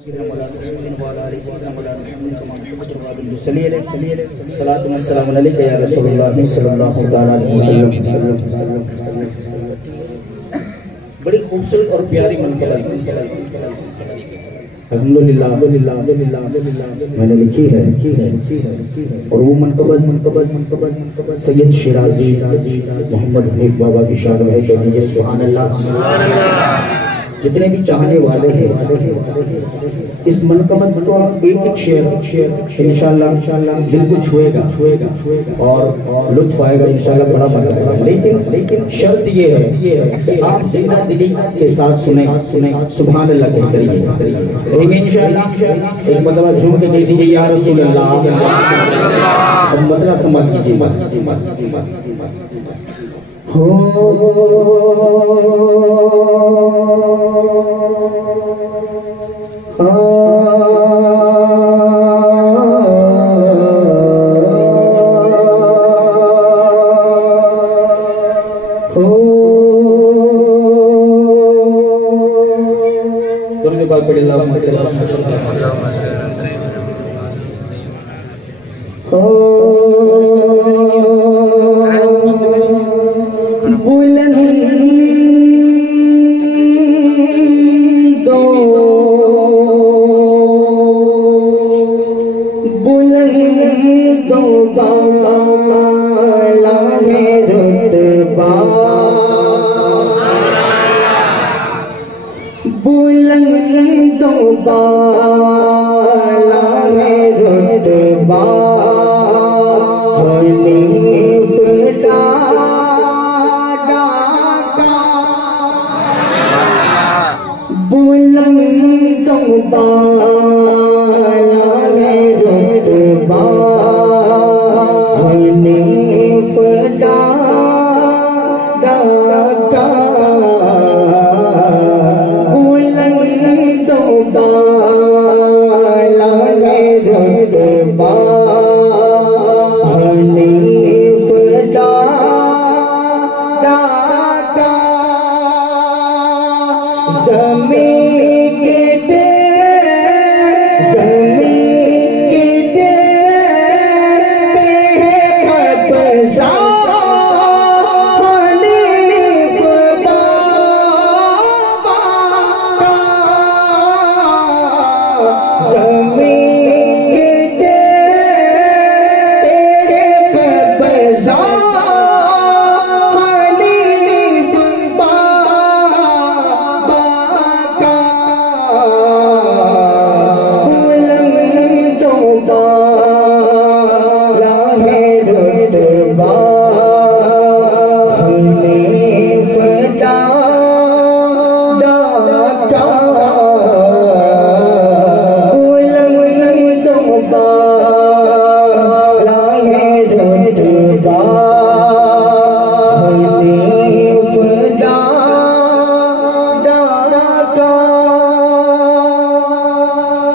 سيدنا مولانا وعلى آله سيدنا مولانا صلاة والسلام عليك يا رسول الله صلی اللہ علیہ وسلم۔ بڑی خوبصورت اور پیاری منقبت الحمدللہ میں نے لکھی ہے، اور وہ منقبت سید شیرازی محمد حنیف بابا کی شان ہے کہ سبحان اللہ۔ جتنے بھی چاہنے والے ہیں اس منقبت کو ایک شعر انشاءاللہ دل کو چھوئے گا اور لطف آئے گا انشاءاللہ، بڑا مزہ آئے گا۔ لیکن شرط یہ ہے کہ آپ زندہ دلی کے ساتھ سنیں، سبحان اللہ کہتے رہیے انشاءاللہ۔ ایک مرتبہ جھوم کے کہہ دیجیے یا رسول اللہ، اب مطلب سمجھ کیجیے۔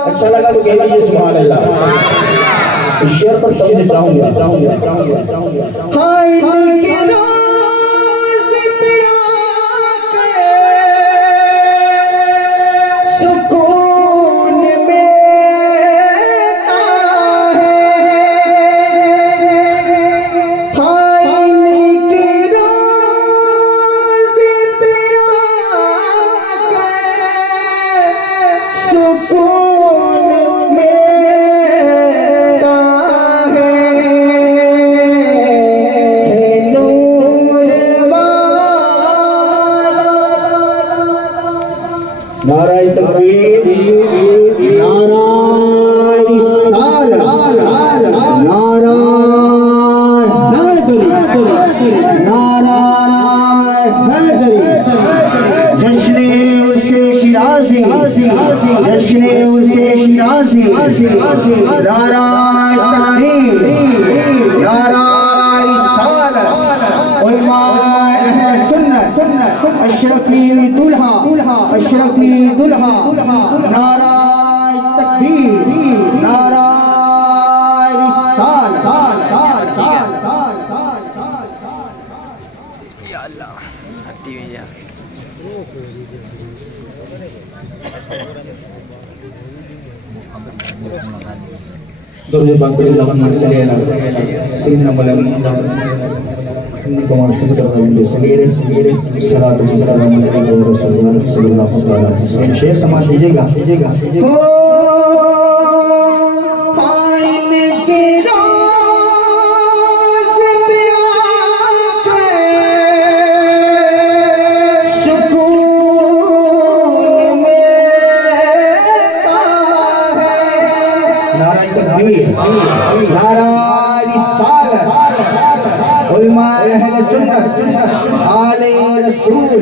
اچھا لگا تو کہہ دیجیے سبحان اللہ۔ اس شعر پر سمجھے چاہوں گا۔ نعرہ تکبیر، نعرہ رسالہ، نعرہ حیدری، نعرہ حیدری، جشن عرس شیرازی، جشن عرس شیرازی، نعرہ تکبیر، نعرہ رسالہ، علماء اہل سنت، اشرفی دلہا، اشرفی دلہا، نعرہ تکبیر، نعرہ رسالہ۔ یا اللہ ہٹی ہوئی جا درود پاک پڑھیں اللہم صلی علی سیدنا مولانا صلاۃ والسلام علی رسول اللہ صلی اللہ علیہ وسلم. شعر سماعت دیجیے گا. علماء اہل سنت آل رسول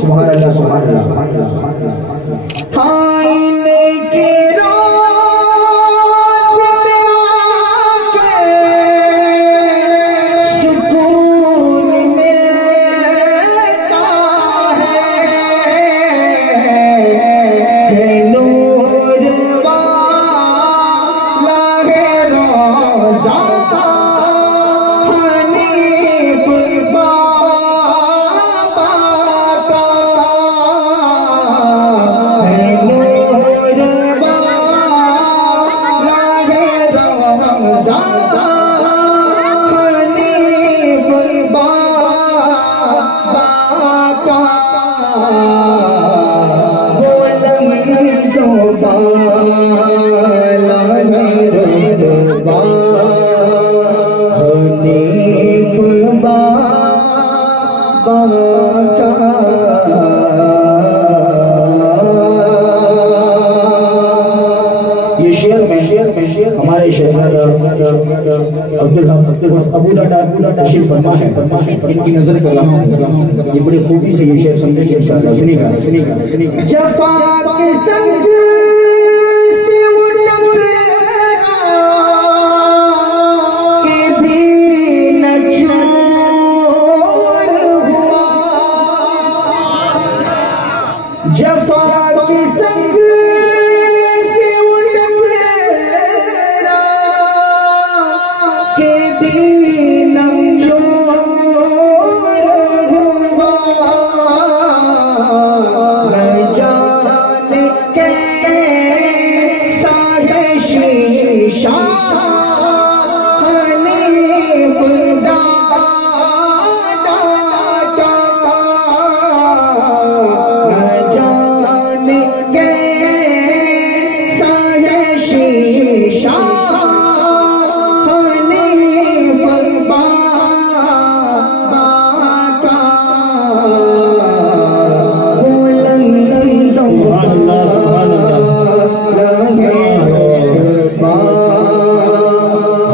سبحان اللہ سبحان اللہ. آئینے کے روز میں آکے سکون ملتا ہے نور والا ہے روزہ حنیف بابا کا ہے نور والا ہے روزہ حنیف بابا کا بولم جو بالا ہے رضا حنیف بابا کا. یہ شعر میں ہمارے شہزادہ ابو ڈاڈا تشریف فرما ہے. ان کی نظر کر رہا ہوں. یہ بڑی خوبی سے یہ شعر سمجھے گے انشاءاللہ. سنیے گا. جفا کے سنگ سے اٹھ کے بھی نچور ہوا. جفا کے سنگ سے اٹھ کے بھی نچور ہوا. نہ جانے کیسا ہے شیشہ حنیف ڈاڈا کا. نہ جانے کیسا ہے شیشہ حنیف بابا کا. بلند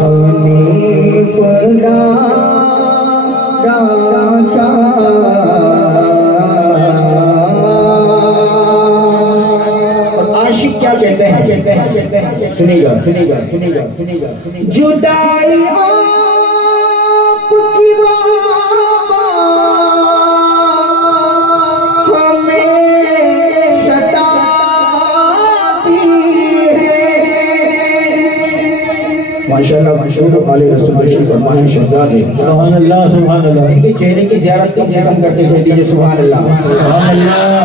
حنیف ڈاڈا کا. اور عاشق کیا کہتے ہیں؟ سنیے گا. جدائی آپ کی بابا ہمیں ستاتی ہے. ماشاءاللہ آل رسول تشریف فرما ہے شہزادے. سبحان اللہ سبحان اللہ. ان کے چہرے کی زیارت کم سے کم کرتے ہوئے دیجئے سبحان اللہ. سبحان اللہ.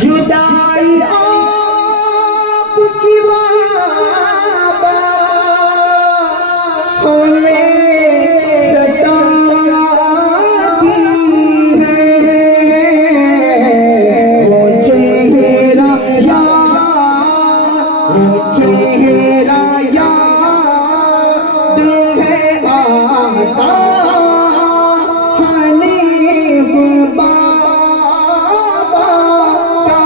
جدائی آپ کی بابا ہمیں ستاتی ہے. وہ چہرہ یاد ہے آقا حنیف بابا کا.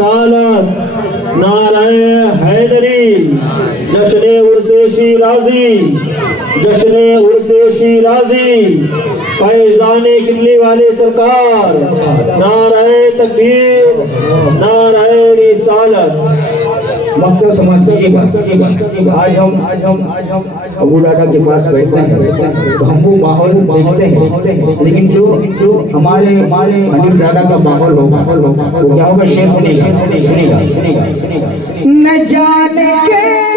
رسالت نعرہ حیدری جشن عرس شیرازی جشن عرس شیرازی فیضان قبلے والے سرکار نعرہ تکبیر نعرہ رسالت وقت سمجھ دیجیے گا آج ہم ابو ڈاڈا کے پاس بیٹھتے ہیں تو ہم وہ ماحول دیکھتے ہیں لیکن جو ہمارے حنیف ڈاڈا کا ماحول ہوگا وہ کیا ہوگا شعر سنے گا نہ جانے کے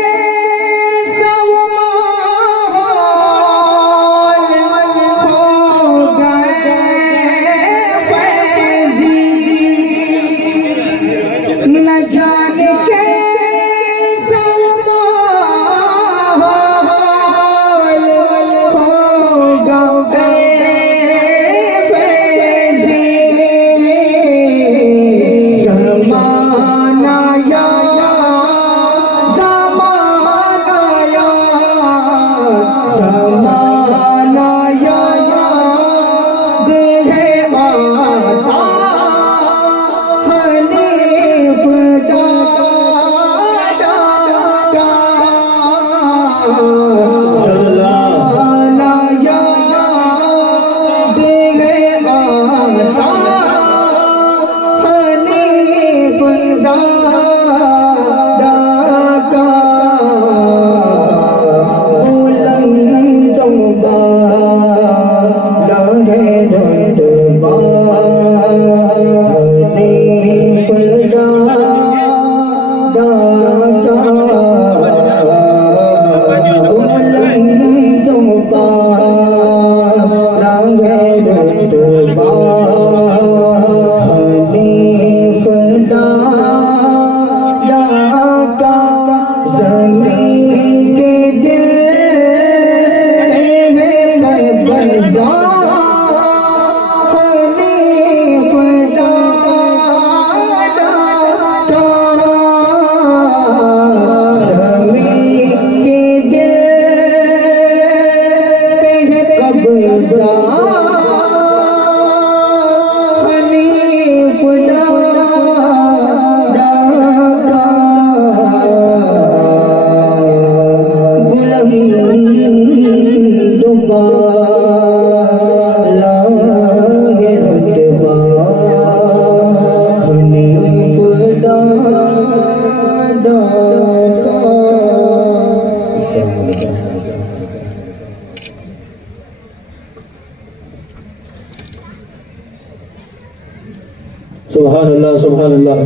سبحان اللہ سبحان اللہ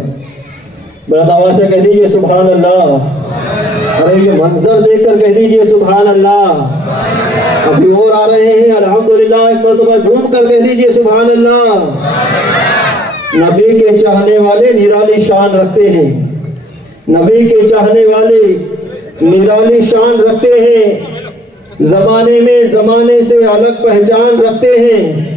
بلند آواز سے کہہ دیجئے سبحان اللہ ارے یہ منظر دیکھ کر کہہ دیجئے سبحان اللہ ابھی اور آ رہے ہیں الحمدللہ ایک مرتبہ جھوم کر کہہ دیجئے سبحان اللہ نبی کے چاہنے والے نرالی شان رکھتے ہیں نبی کے چاہنے والے نرالی شان رکھتے ہیں زمانے میں زمانے سے الگ پہچان رکھتے ہیں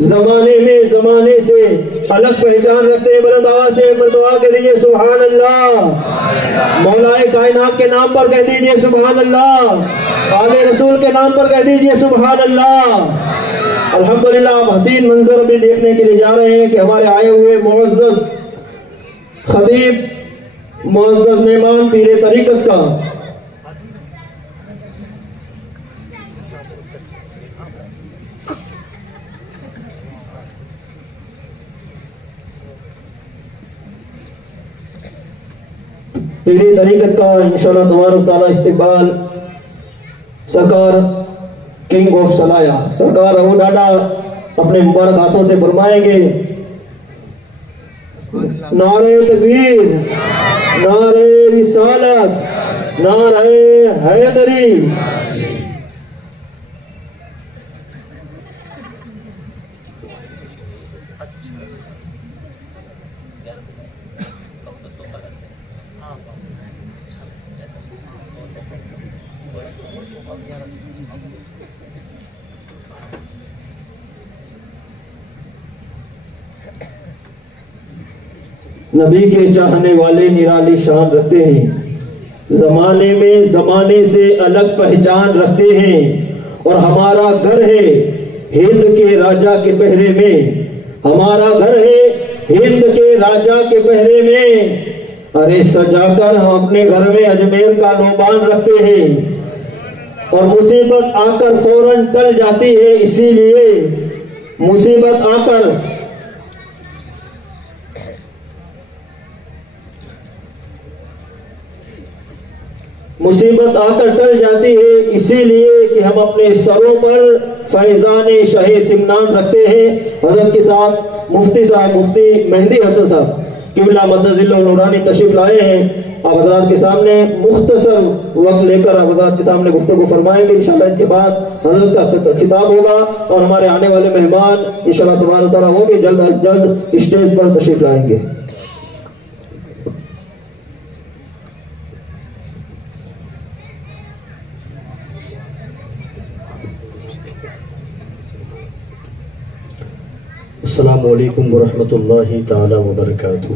زمانے میں زمانے سے الگ پہچان رکھتے ہیں بلند آواز سے دعا کہہ دیجئے سبحان اللہ مولا کائنات کے نام پر کہہ دیجئے سبحان اللہ آل رسول کے نام پر کہہ دیجئے سبحان اللہ الحمدللہ آپ حسین منظر بھی دیکھنے کے لیے جا رہے ہیں کہ ہمارے آئے ہوئے معزز خطیب معزز مہمان پیر طریقت کا پیری طریقت کا انشاءاللہ تبارک تعالیٰ استقبال سرکار کنگ آف سلایا سرکار ابو ڈاڈا اپنے مبارک ہاتھوں سے فرمائیں گے نعرہ تکبیر نعرہ رسالت نعرہ حیدری نبی کے چاہنے والے نرالی شان رکھتے ہیں زمانے میں زمانے سے الگ پہچان رکھتے ہیں اور ہمارا گھر ہے ہند کے راجہ کے پہرے میں ہمارا گھر ہے ہند کے راجا کے پہرے میں ارے سجا کر ہم اپنے گھر میں اجمیر کا نوبان رکھتے ہیں اور مصیبت آ کر فوراً ٹل جاتی ہے، اسی لیے مصیبت آ کر ٹل جاتی ہے، اسی لیے کہ ہم اپنے سروں پر فیضان شاہ سمنان رکھتے ہیں۔ حضرت کے ساتھ مفتی صاحب مفتی مہدی حسن صاحب قبلہ مدد ذلہ نورانی تشریف لائے ہیں۔ آپ حضرات کے سامنے مختصر وقت لے کر آپ حضرات کے سامنے گفتگو فرمائیں گے۔ انشاءاللہ اس کے بعد حضرت کا خطاب ہوگا اور ہمارے آنے والے مہمان انشاءاللہ تبارک تعالیٰ وہ بھی جلد از جلد اسٹیج پر تشریف لائیں گے۔ السلام علیکم ورحمۃ اللہ تعالی وبرکاتہ۔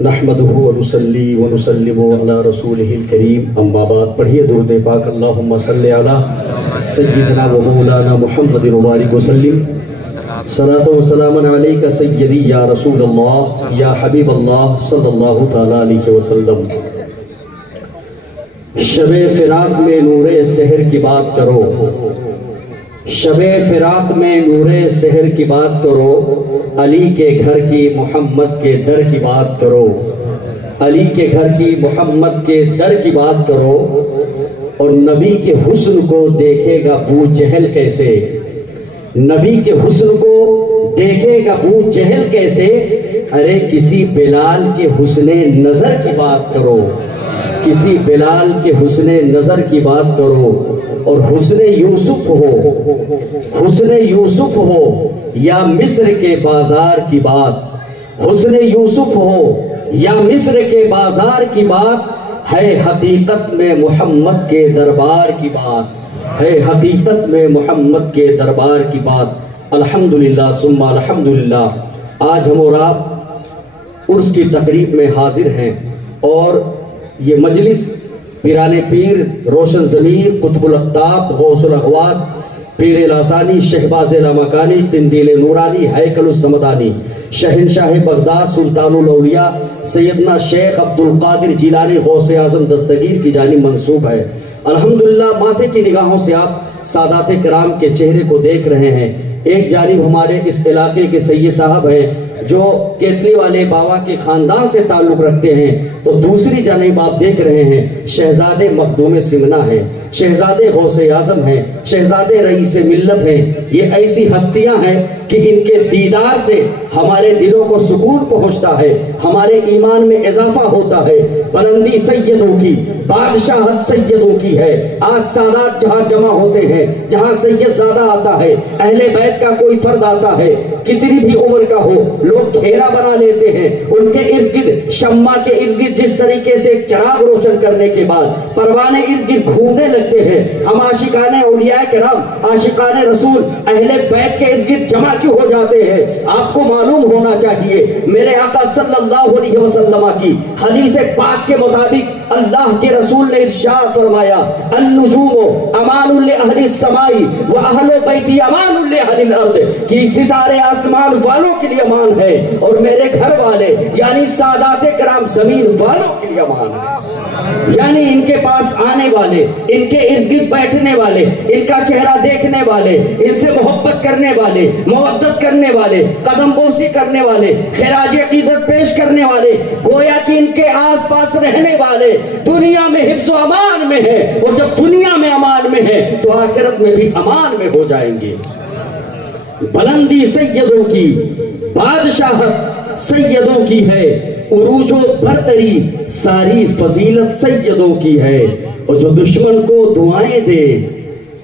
نحمدہ ونصلی ونسلم علی رسولہ الکریم، اما بعد۔ پڑھیے درود پاک، اللہم صلی علی سیدنا و مولانا محمد مبارک وسلم۔ صلاۃ و سلام علیک سیدی یا رسول اللہ یا حبیب اللہ صلی اللہ تعالی علیہ وسلم۔ شب فراق میں نور سحر کی بات کرو، شب فراق میں نور سحر کی بات کرو، علی کے گھر کی محمد کے در کی بات کرو، علی کے گھر کی محمد کے در کی بات کرو، اور نبی کے حسن کو دیکھے گا ابو جہل کیسے، نبی کے حسن کو دیکھے گا ابو جہل کیسے، ارے کسی بلال کے حسن نظر کی بات کرو، کسی بلال کے حسن نظر کی بات کرو، اور حسن یوسف ہو، حسن یوسف ہو یا مصر کے بازار کی بات، حسن یوسف ہو یا مصر کے بازار کی بات، ہے حقیقت میں محمد کے دربار کی بات، ہے حقیقت میں محمد کے دربار کی بات۔ الحمدللہ ثم الحمدللہ، آج ہم اور آپ عرس کی تقریب میں حاضر ہیں، اور یہ مجلس پیران پیر، روشن ضمیر، قطب الاقطاب، غوث الاغواث، پیر لاسانی، شہباز لامکانی، تندیل نورانی، ہیکل السمدانی، شہنشاہ بغداد، سلطان الاولیاء سیدنا شیخ عبدالقادر جیلانی غوث اعظم دستگیر کی جانب منسوب ہے۔ الحمدللہ ماتھے کی نگاہوں سے آپ سادات کرام کے چہرے کو دیکھ رہے ہیں۔ ایک جانب ہمارے اس علاقے کے سید صاحب ہیں جو کیتلی والے بابا کے خاندان سے تعلق رکھتے ہیں، تو دوسری جانب آپ دیکھ رہے ہیں شہزادے مخدوم سمنا ہیں، شہزادے غوث اعظم ہیں، شہزادے رئیس ملت ہیں۔ یہ ایسی ہستیاں ہیں کہ ان کے دیدار سے ہمارے دلوں کو سکون پہنچتا ہے، ہمارے ایمان میں اضافہ ہوتا ہے۔ بلندی سیدوں کی، بادشاہت سیدوں کی ہے۔ آج سادات جہاں جمع ہوتے ہیں، جہاں سید زادہ آتا ہے، اہل بیت کا کوئی فرد آتا ہے، کتنی بھی عمر کا ہو، لوگ گھیرا بنا لیتے ہیں ان کے ارد گرد، شمع کے ارد گرد جس طریقے سے ایک چراغ روشن کرنے کے بعد پروانے ارد گرد گھومنے لگتے ہیں۔ ہم عاشقان اولیاء کرام، عاشقان رسول، اہل بیت کے ارد گرد جمع کیوں ہو جاتے ہیں؟ آپ کو معلوم ہونا چاہیے، میرے آقا صلی اللہ علیہ وسلم کی حدیث پاک کے مطابق اللہ کے رسول نے ارشاد فرمایا، النجوم امان لأہل السماء واہل بیتی امان لأہل الارض، کہ ستارے آسمان والوں کے لیے امان ہے اور میرے گھر والے یعنی سادات کرام زمین والوں کے لیے امان ہے۔ یعنی ان کے پاس آنے والے، ان کے ارد گرد بیٹھنے والے، ان کا چہرہ دیکھنے والے، ان سے محبت کرنے والے، مودت کرنے والے، قدم بوسی کرنے والے، خراج عقیدت پیش کرنے والے، گویا کہ ان کے آس پاس رہنے والے دنیا میں حفظ و امان میں ہے، اور جب دنیا میں امان میں ہے تو آخرت میں بھی امان میں ہو جائیں گے۔ بلندی سیدوں کی، بادشاہت سیدوں کی ہے، عروج و برتری ساری فضیلت سیدوں کی ہے، اور جو دشمن کو دعائیں دے،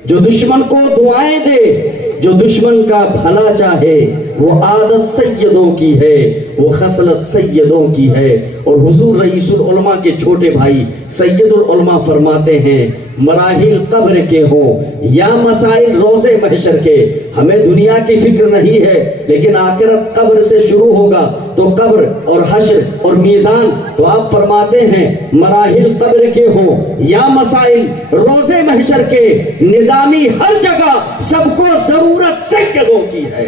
جو دشمن کو دعائیں دے، جو دشمن کا بھلا چاہے، وہ عادت سیدوں کی ہے، وہ خصلت سیدوں کی ہے۔ اور حضور رئیس العلماء کے چھوٹے بھائی سید العلماء فرماتے ہیں، مراحل قبر کے ہوں یا مسائل روز محشر کے، ہمیں دنیا کی فکر نہیں ہے، لیکن آخرت قبر سے شروع ہوگا تو قبر اور حشر اور میزان، تو آپ فرماتے ہیں مراحل قبر کے ہوں یا مسائل روز محشر کے، نظامی ہر جگہ سب کو ضرورت سیدوں کی ہے،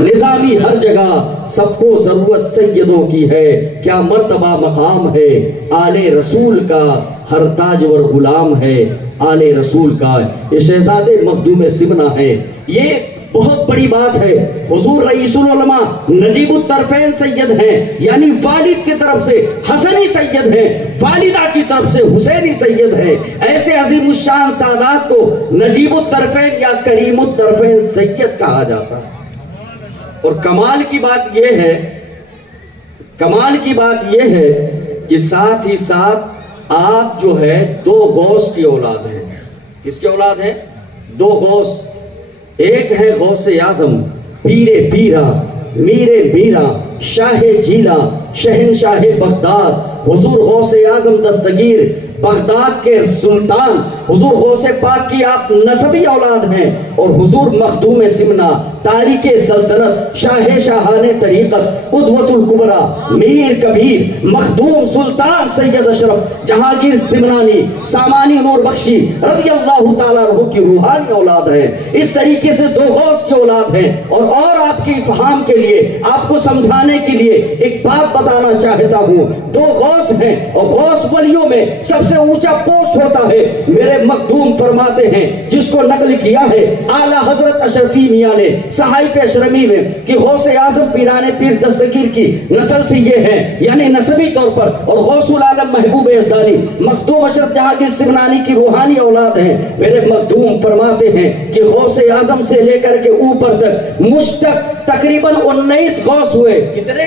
نظامی ہر جگہ سب کو ضرورت سیدوں کی ہے، کیا مرتبہ مقام ہے آل رسول کا، ہر تاجور غلام ہے آل رسول کا۔ یہ شہزاد مخدوم سمنہ ہے، یہ بہت بڑی بات ہے۔ حضور رئیس العلماء نجیب الطرفین سید ہیں، یعنی والد کی طرف سے حسنی سید ہیں، والدہ کی طرف سے حسینی سید ہیں۔ ایسے عظیم الشان سادات کو نجیب الطرفین یا کریم الطرفین سید کہا جاتا ہے۔ اور کمال کی بات یہ ہے کہ ساتھ ہی ساتھ آپ جو ہے دو غوث کی اولاد ہیں۔ کس کی اولاد ہے؟ دو غوث، ایک ہے غوث اعظم پیر پیرا میر میرا شاہ جیلا شہنشاہ بغداد، حضور غوث اعظم دستگیر بغداد کے سلطان، حضور غوث پاک کی آپ نسبی اولاد ہیں، اور حضور مخدوم سمنہ تاریخ سلطنت شاہ شاہان طریقت قدوۃ الکبریٰ میر کبیر مخدوم سلطان سید اشرف جہانگیر سمنانی سامانی نور بخشی رضی اللہ تعالیٰ عنہ کی روحانی اولاد ہیں۔ اس طریقے سے دو غوث کی اولاد ہیں۔ اور آپ کی فہم کے لیے، آپ کو سمجھانے کے لیے ایک بات بتانا چاہتا ہوں، دو غوث ہیں، اور غوث ولیوں میں سب سے اونچا پوسٹ ہوتا ہے۔ میرے مخدوم فرماتے ہیں، جس کو نقل کیا ہے اعلیٰ حضرت اشرفی میاں نے صحائف اشرمی میں، کہ غوث اعظم پیران پیر دستگیر کی نسل سے یہ ہیں، یعنی نسبی طور پر، اور غوث العالم محبوب یزدانی مخدوم اشرف جہانگیر سمنانی کی روحانی اولاد ہیں۔ میرے مخدوم فرماتے ہیں کہ غوث اعظم سے لے کر کے اوپر تک مجھ تک تقریباً 19 غوث ہوئے۔ کتنے؟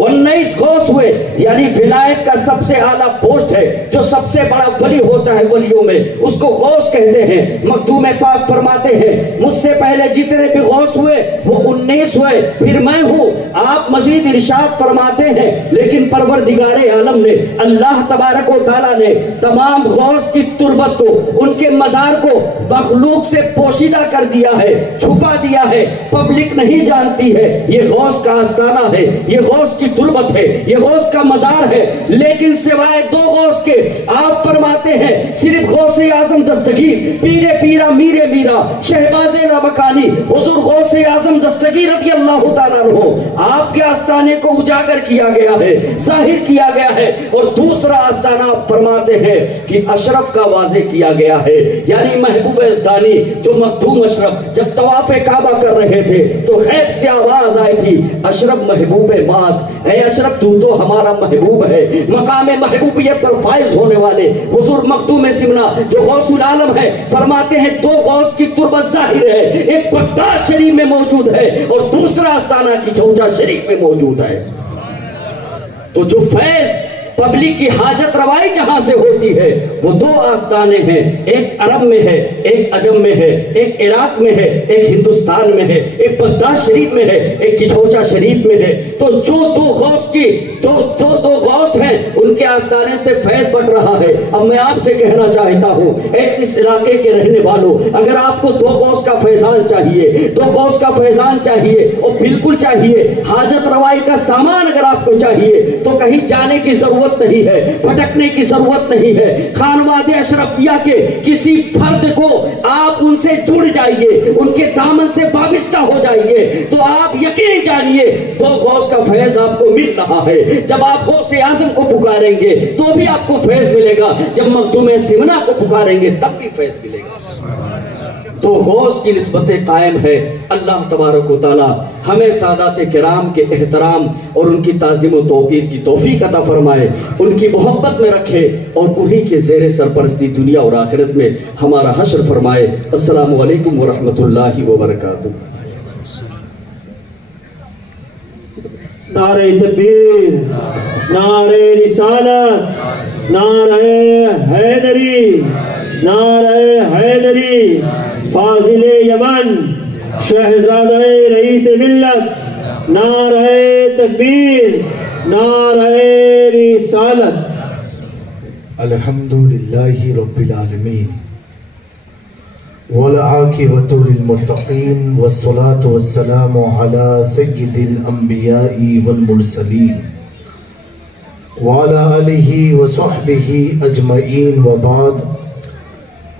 19 غوث ہوئے، یعنی ولایت کا سب سے اعلیٰ پوسٹ ہے، جو سب سے بڑا ولی ہوتا ہے ولیوں میں، اس کو غوث کہتے ہیں۔ مخدوم پاک فرماتے ہیں، مجھ سے پہلے جتنے بھی غوث ہوئے وہ 19 ہوئے، پھر میں ہوں۔ آپ مزید ارشاد فرماتے ہیں، لیکن پروردگار عالم نے، اللہ تبارک و تعالیٰ نے تمام غوث کی تربت کو، ان کے مزار کو مخلوق سے پوشیدہ کر دیا ہے، چھپا دیا ہے، پبلک نہیں جانتی ہے۔ یہ غوث کا آستانہ ہے، یہ غوث کی تربت ہے، یہ غوث کا مزار ہے، لیکن سوائے دو غوث کے آپ فرماتے ہیں صرف غوث اعظم دستگیر پیر پیرا میر میرا شہباز لامکانی حضور غوث اعظم دستگیر رضی اللہ تعالیٰ عنہ آپ کے آستانے کو اجاگر کیا گیا ہے، ظاہر کیا گیا ہے۔ اور دوسرا آستانہ آپ فرماتے ہیں کہ اشرف کا واضح کیا گیا ہے، یعنی محبوب یزدانی جو مخدوم اشرف جب طواف کعبہ کر رہے تھے تو غیب سے آواز آئی تھی، اشرف محبوب ماست، اے اشرف تو ہمارا محبوب ہے۔ مقام محبوبیت پر فائز ہونے والے حضور مخدوم سمنہ جو غوث العالم ہے، فرماتے ہیں دو غوث کی تربت ظاہر ہے، ایک بغداد شریف میں موجود ہے اور دوسرا آستانہ کی چوچا شریف میں موجود ہے۔ تو جو فیض پبلک کی حاجت روائی جہاں سے ہوتی ہے وہ دو آستانے ہیں، ایک عرب میں ہے، ایک عجم میں ہے، ایک عراق میں ہے، ایک ہندوستان میں ہے، ایک بغداد شریف میں ہے، ایک کشوچا شریف میں ہے۔ تو جو دو غوث کی دو غوث ہیں ان کے آستانے سے فیض بٹ رہا ہے۔ اب میں آپ سے کہنا چاہتا ہوں، ایک اس علاقے کے رہنے والوں، اگر آپ کو دو غوث کا فیضان چاہیے، دو غوث کا فیضان چاہیے، اور بالکل چاہیے، حاجت روائی کا سامان اگر آپ کو چاہیے تو کہیں جانے کی ضرورت نہیں ہے، بھٹکنے کی ضرورت نہیں ہے۔ خانواد اشرفیہ کے کسی فرد کو آپ ان سے جڑ جائیے، ان کے دامن سے وابستہ ہو جائیے، تو آپ یقین جانیے دو غوث کا فیض آپ کو مل رہا ہے۔ جب آپ غوث اعظم کو پکاریں گے تو بھی آپ کو فیض ملے گا، جب مخدوم سمنہ کو پکاریں گے تب بھی فیض ملے گا۔ تو غوث کی نسبت قائم ہے۔ اللہ تبارک و تعالی ہمیں سادات کرام کے احترام اور ان کی تعظیم و توقیر کی توفیق عطا فرمائے، ان کی محبت میں رکھے اور انہی کے زیر سرپرستی دنیا اور آخرت میں ہمارا حشر فرمائے۔ السلام علیکم ورحمۃ اللہ وبرکاتہ۔ نعرہ تکبیر، نعرہ رسالت، نعرہ حیدری، نعرہ حیدری، فاضل یمن، شہزادہ رئیس ملت، نعرہ تکبیر، نعرہ رسالت۔ الحمدللہ رب العالمین والعاقبۃ للمتقین والصلاة والسلام علی سید الانبیاء والمرسلین وعلى آلہ وصحبہ اجمعین وبعد۔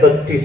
32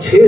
6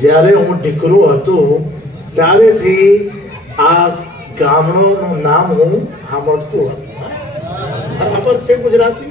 જ્યારે હું દીકરો હતો ત્યારે થી આ ગામનું નામ હું સાંભળતો હતો। બરાબર છે ગુજરાતી?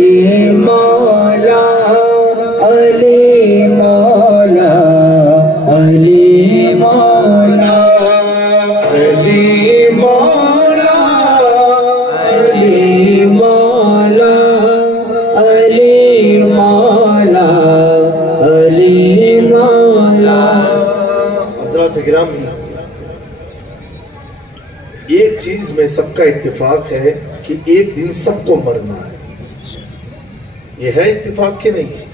علی مولا علی مولا علی مولا علی مولا علی مولا علی مولا علی مولا. حضرات گرامی، ایک چیز میں سب کا اتفاق ہے کہ ایک دن سب کو مرنا ہے. یہ ہے اتفاق کہ نہیں ہے؟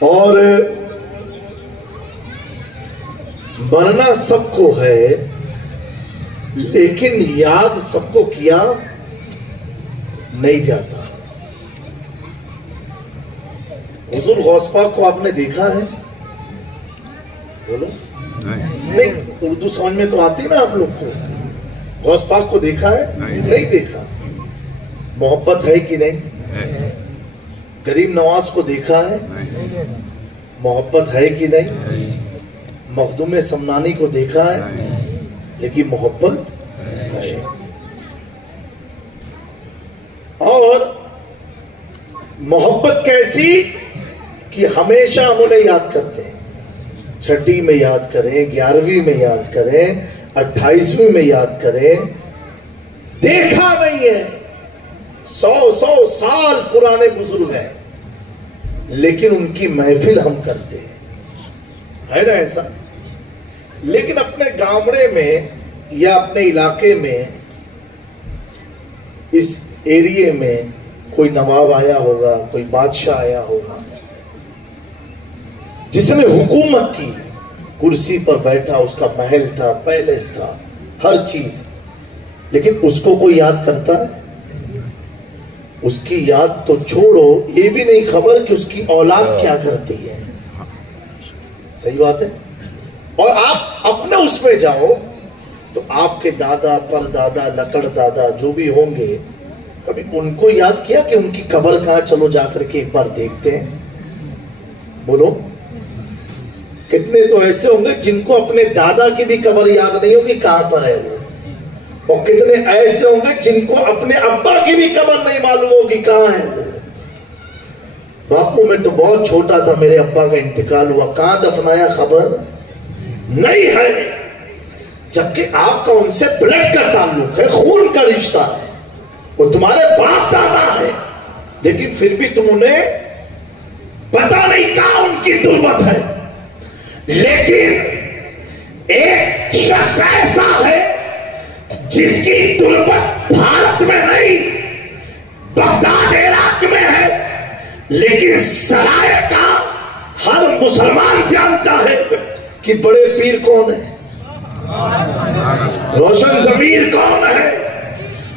اور مرنا سب کو ہے، لیکن یاد سب کو کیا نہیں جاتا. حضور غوث پاک کو آپ نے دیکھا ہے؟ بولو. نہیں، اردو سمجھ میں تو آتی نا آپ لوگ کو. غوث پاک کو دیکھا ہے؟ نہیں دیکھا. محبت ہے کہ نہیں؟ کریم نواز کو دیکھا ہے؟ محبت ہے کہ نہیں؟ مخدوم سمنانی کو دیکھا ہے؟ لیکن محبت ہے. اور محبت کیسی کہ ہمیشہ ہم انہیں یاد کرتے ہیں. چھٹی میں یاد کریں، 11ویں میں یاد کریں، 28ویں میں یاد کریں. دیکھا نہیں ہے، 100 سال پرانے بزرگ ہیں، لیکن ان کی محفل ہم کرتے ہیں. ہے نا ایسا؟ لیکن اپنے گامڑے میں یا اپنے علاقے میں، اس ایریے میں کوئی نواب آیا ہوگا، کوئی بادشاہ آیا ہوگا جس نے حکومت کی، کرسی پر بیٹھا، اس کا محل تھا، پیلس تھا، ہر چیز، لیکن اس کو کوئی یاد کرتا ہے؟ اس کی یاد تو چھوڑو، یہ بھی نہیں خبر کہ اس کی اولاد کیا کرتی ہے. صحیح بات ہے. اور آپ اپنے اس میں جاؤ تو آپ کے دادا، پر دادا، لکڑ دادا جو بھی ہوں گے، کبھی ان کو یاد کیا کہ ان کی قبر کہاں؟ چلو جا کر کے ایک بار دیکھتے ہیں. بولو. کتنے تو ایسے ہوں گے جن کو اپنے دادا کی بھی قبر یاد نہیں ہوگی کہاں پر ہے وہ. اور کتنے ایسے ہوں گے جن کو اپنے ابا کی بھی قبر نہیں معلوم ہوگی کہاں ہے وہ. باپو میں تو بہت چھوٹا تھا، میرے ابا کا انتقال ہوا، کہاں دفنایا خبر نہیں ہے. جبکہ آپ کا ان سے بلڈ کا تعلق ہے، خون کا رشتہ ہے، وہ تمہارے باپ دادا ہے، لیکن پھر بھی تم انہیں پتہ نہیں کہاں ان کی تربت ہے. لیکن ایک شخص ایسا ہے جس کی تربت بھارت میں نہیں، بغداد عراق میں ہے، لیکن سرائے کا ہر مسلمان جانتا ہے کہ بڑے پیر کون ہے، روشن ضمیر کون ہے.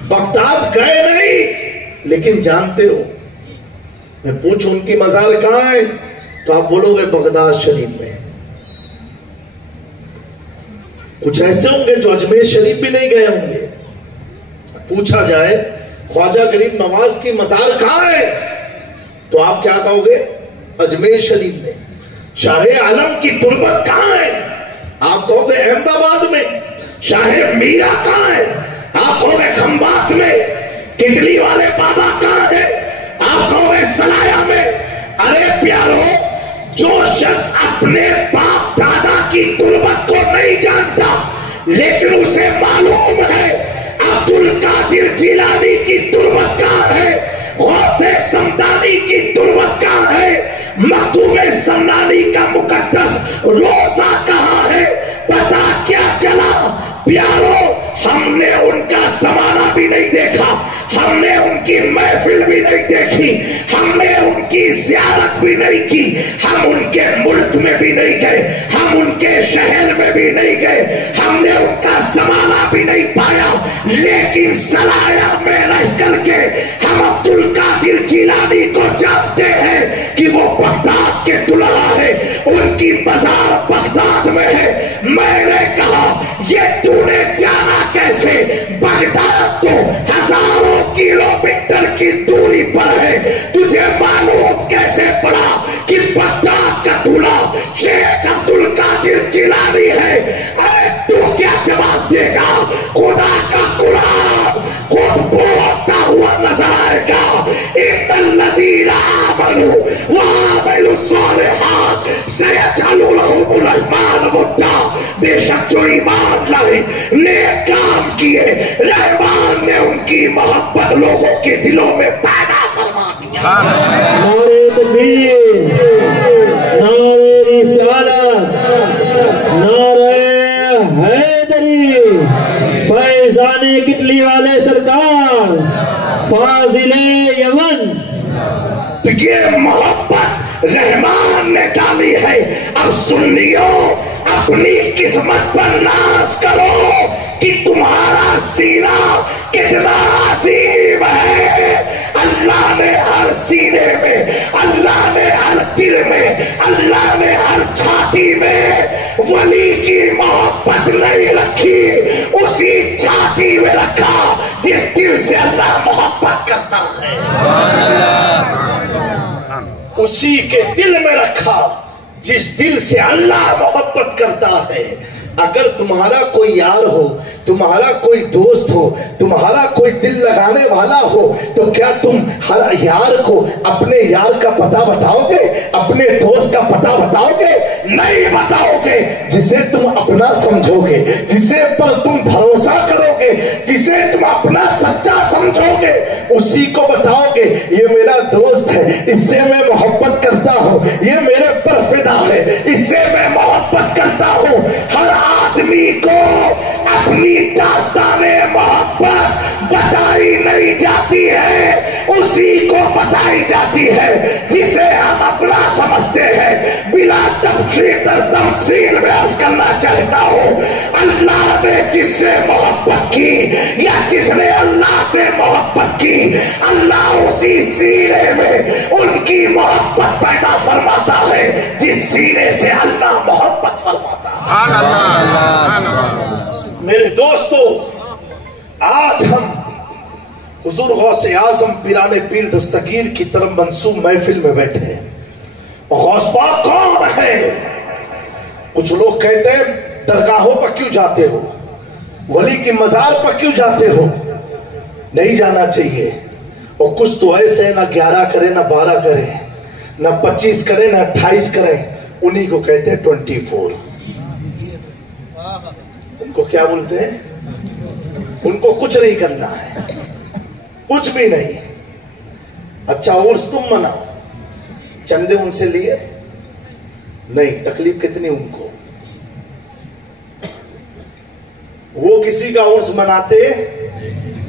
بغداد گئے نہیں لیکن جانتے ہو. میں پوچھوں ان کی مزار کہاں ہے تو آپ بولو گے بغداد شریف میں. کچھ ایسے ہوں گے جو اجمیر شریف بھی نہیں گئے ہوں گے. پوچھا جائے خواجہ غریب نواز کی مزار کہاں ہے تو آپ کیا کہو گے؟ اجمیر شریف میں. شاہ عالم کی تربت کہاں ہے؟ آپ کہو گے احمد آباد میں. شاہ میرا کہاں ہے؟ آپ کہو گے کھمبات میں. کتلی والے بابا کہاں ہے؟ آپ کہو گے سلایا میں. ارے پیارو، جو شخص اپنے باپ دادا کی تربت کو نہیں جانتا لیکن اسے معلوم ہے عبد القادر جیلانی کی تربت کہاں ہے، غوث سمدانی کی تربت کہاں ہے، مخدوم سمنانی کا مقدس روزہ کہاں ہے، پتا کیا چلا پیارو؟ ہم نے ان کا زمانہ بھی نہیں دیکھا، ہم نے ان کی محفل بھی نہیں دیکھی، ہم نے ان کی زیارت بھی نہیں کی، ہم ان کے ملک میں بھی نہیں گئے، ہم ان کے شہر میں بھی نہیں گئے، ہم نے ان کا زمانہ بھی نہیں پایا، لیکن سلایا میں رہ کر کے ہم عبد القادر جیلانی کو جانتے ہیں کہ وہ بغداد کے دلہا ہے، ان کی مزار بغداد میں ہے. میں نے کہا یہ تو نے جانا کیسے؟ بغداد تو ہزاروں کلومیٹر کی دوری پر ہے، تجھے معلوم کیسے پڑا کہ بغداد کا دلہا شیخ عبد القادر جیلانی ہے؟ ارے تو کیا جواب دے گا؟ خدا کا قرآن خود بولتا ہوا نظر آئے بے شک جو ایمان لائے نیک کام کیے رحمان نے ان کی محبت لوگوں کے دلوں میں پیدا فرما دیا۔ نعرہ تکبیر، نعرہ رسالت، نعرہ حیدری، فیضان کٹلی والے سرکار، فاضل یمن۔ یہ محبت رحمان نے ڈالی ہے۔ اب سنیو اپنی قسمت پر ناز کرو کہ تمہارا سینہ کتنا عظیم ہے۔ اللہ نے ہر سینے میں، اللہ نے ہر دل میں، اللہ نے ہر چھاتی میں ولی کی محبت نہیں رکھی، اسی چھاتی میں رکھا جس دل سے اللہ محبت کرتا ہے، اسی کے دل میں رکھا جس دل سے اللہ محبت کرتا ہے۔ اگر تمہارا کوئی یار ہو، تمہارا کوئی دوست ہو، تمہارا کوئی دل لگانے والا ہو، تو کیا تم ہر یار کو اپنے یار کا پتہ بتاؤ گے، اپنے دوست کا پتہ بتاؤ گے؟ نہیں بتاؤ گے۔ جسے تم اپنا سمجھو گے، جسے پر تم بھروسہ کرو گے، جسے تم اپنا سچا سمجھو گے، اسی کو بتاؤ گے یہ میرا دوست ہے، اس سے میں محبت کرتا ہوں، یہ میرے پر فدا ہے، اس سے میں محبت کرتا ہوں۔ ہر آدمی کو اپنی داستان محبت بتائی نہیں جاتی ہے، اسی کو بتائی جاتی ہے جسے ہم اپنا سمجھتے ہیں۔ بلا تفصیل تمثیل میں عرض کرنا چاہتا ہوں، اللہ نے جس سے محبت کی یا جس نے اللہ سے محبت کی، اللہ اسی سینے میں ان کی محبت پیدا فرماتا ہے جس سینے سے اللہ محبت فرماتا ہے۔ میرے دوستو، آج ہم حضور غوث اعظم پیران پیر دستگیر کی طرف منسوب محفل میں بیٹھے ہیں۔ غوث پاک کون ہے؟ کچھ لوگ کہتے ہیں درگاہوں پر کیوں جاتے ہو، ولی کی مزار پر کیوں جاتے ہو؟ نہیں جانا چاہیے۔ اور کچھ تو ایسے نہ 11 کرے نہ 12 کرے نہ 25 کرے نہ 28 کرے، انہی کو کہتے ہیں 24۔ ان کو کیا بولتے ہیں؟ ان کو کچھ نہیں کرنا ہے، کچھ بھی نہیں۔ اچھا عرس تم مناؤ، چندے ان سے لیے نہیں، تکلیف کتنی ان کو؟ وہ کسی کا عرس مناتے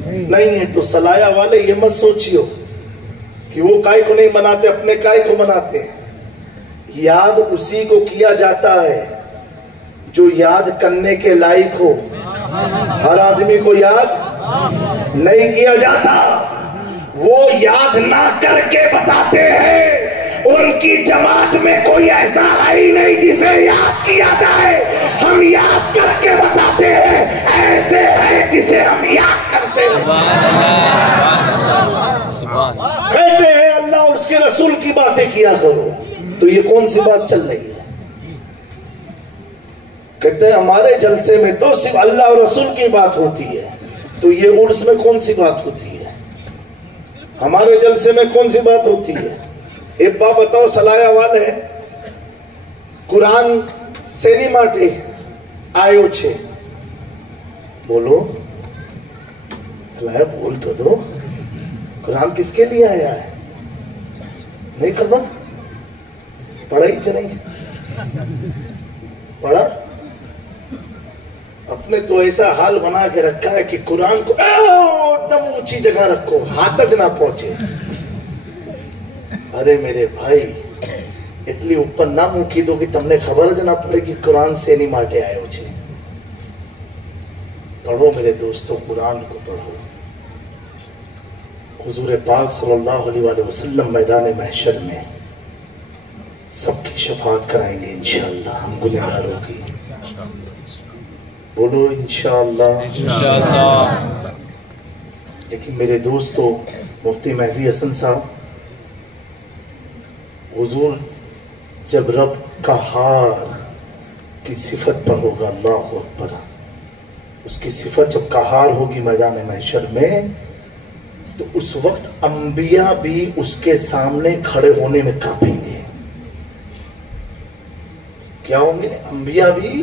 نہیں ہے، تو سلایا والے یہ مت سوچیو کہ وہ کائے کو نہیں مناتے، اپنے کائے کو مناتے ہیں۔ یاد اسی کو کیا جاتا ہے جو یاد کرنے کے لائق ہو، ہر آدمی کو یاد نہیں کیا جاتا۔ وہ یاد نہ کر کے بتاتے ہیں، ان کی جماعت میں کوئی ایسا ہے ہی نہیں جسے یاد کیا جائے، ہم یاد کر کے بتاتے ہیں، ایسے ہے جسے ہم یاد کرتے ہیں۔ کہتے ہیں اللہ اور اس کے رسول کی باتیں کیا کرو، تو یہ کون سی بات چل رہی ہے؟ کہتے ہیں ہمارے جلسے میں تو صرف اللہ اور رسول کی بات ہوتی ہے، تو یہ عرس میں کون سی بات ہوتی ہے؟ ہمارے جلسے میں کون سی بات ہوتی ہے؟ ایک بات بتاؤ، سلایا والے قرآن سے نہیں ماٹے آئے چھے، بولو سلایا، بول تو دو، قرآن کس کے لیے آیا ہے؟ نہیں کرنا پڑھا ہی نہیں پڑھا؟ اپنے تو ایسا حال بنا کے رکھا ہے کہ قرآن کو دم اونچی جگہ رکھو، ہاتھ تک نہ پہنچے۔ ارے میرے بھائی، اتنی اوپر نہ منہ کی دو کہ تم نے خبر نہ پڑے کہ قرآن سے نہیں ماٹے آئے ہو چھے۔ پڑھو میرے دوستوں، قرآن کو پڑھو۔ حضور پاک صلی اللہ علیہ وآلہ وسلم میدان محشر میں سب کی شفاعت کرائیں گے انشاءاللہ، ہم گنہگاروں کی۔ بولو انشاءاللہ۔ لیکن میرے دوستو، مفتی مہدی حسن صاحب، حضور جب رب قہار کی صفت پر ہوگا، اللہ اکبر، اس کی صفت جب قہار ہوگی میدان محشر میں، تو اس وقت انبیاء بھی اس کے سامنے کھڑے ہونے میں کانپیں گے۔ کیا ہوں گے؟ انبیاء بھی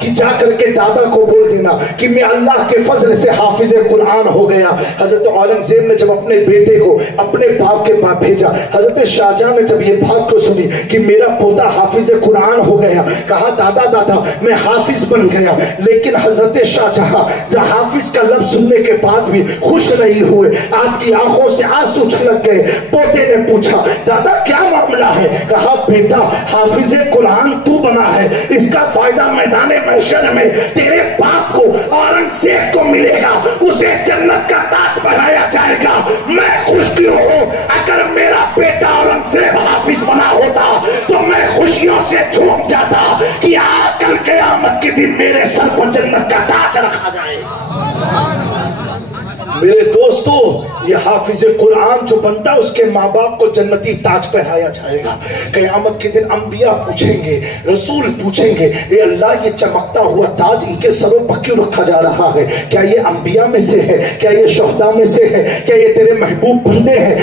کہ جا کر کے دادا کو بول دینا کہ میں اللہ کے فضل سے حافظ قرآن ہو گیا۔ حضرت اورنگزیب نے جب اپنے بیٹے کو اپنے باپ کے پاس بھیجا، حضرت شاہجہاں نے جب یہ بات کو سنی کہ میرا پوتا حافظ قرآن ہو گیا، کہا دادا دادا میں حافظ بن گیا۔ لیکن حضرت شاہجہاں حافظ کا لفظ سننے کے بعد بھی خوش نہیں ہوئے، آپ کی آنکھوں سے آنسو چھلک گئے۔ پوتے نے پوچھا دادا کیا معاملہ ہے؟ کہا بیٹا حافظ قرآن تو بنا ہے، اس کا فائدہ میدان محشر میں تیرے باپ کو اورنگزیب کو ملے گا، اسے جنت کا تاج پہنایا جائے گا۔ میں خوش کیوں ہوں؟ اگر میرا بیٹا اورنگزیب حافظ بنا ہوتا تو میں خوشیوں سے جھوم جاتا کہ کل قیامت کے دن میرے سر پر جنت کا تاج رکھا جائے۔ میرے دوستو یہ حافظ قرآن جو بنتا اس کے ماں باپ کو جنتی تاج پہنایا جائے گا۔ قیامت کے دن انبیاء پوچھیں گے، رسول پوچھیں گے، اے اللہ یہ چمکتا ہوا تاج ان کے سروں پر کیوں رکھا جا رہا ہے؟ کیا یہ انبیاء میں سے ہے؟ کیا یہ شہداء میں سے ہے؟ کیا یہ تیرے محبوب بندے ہیں؟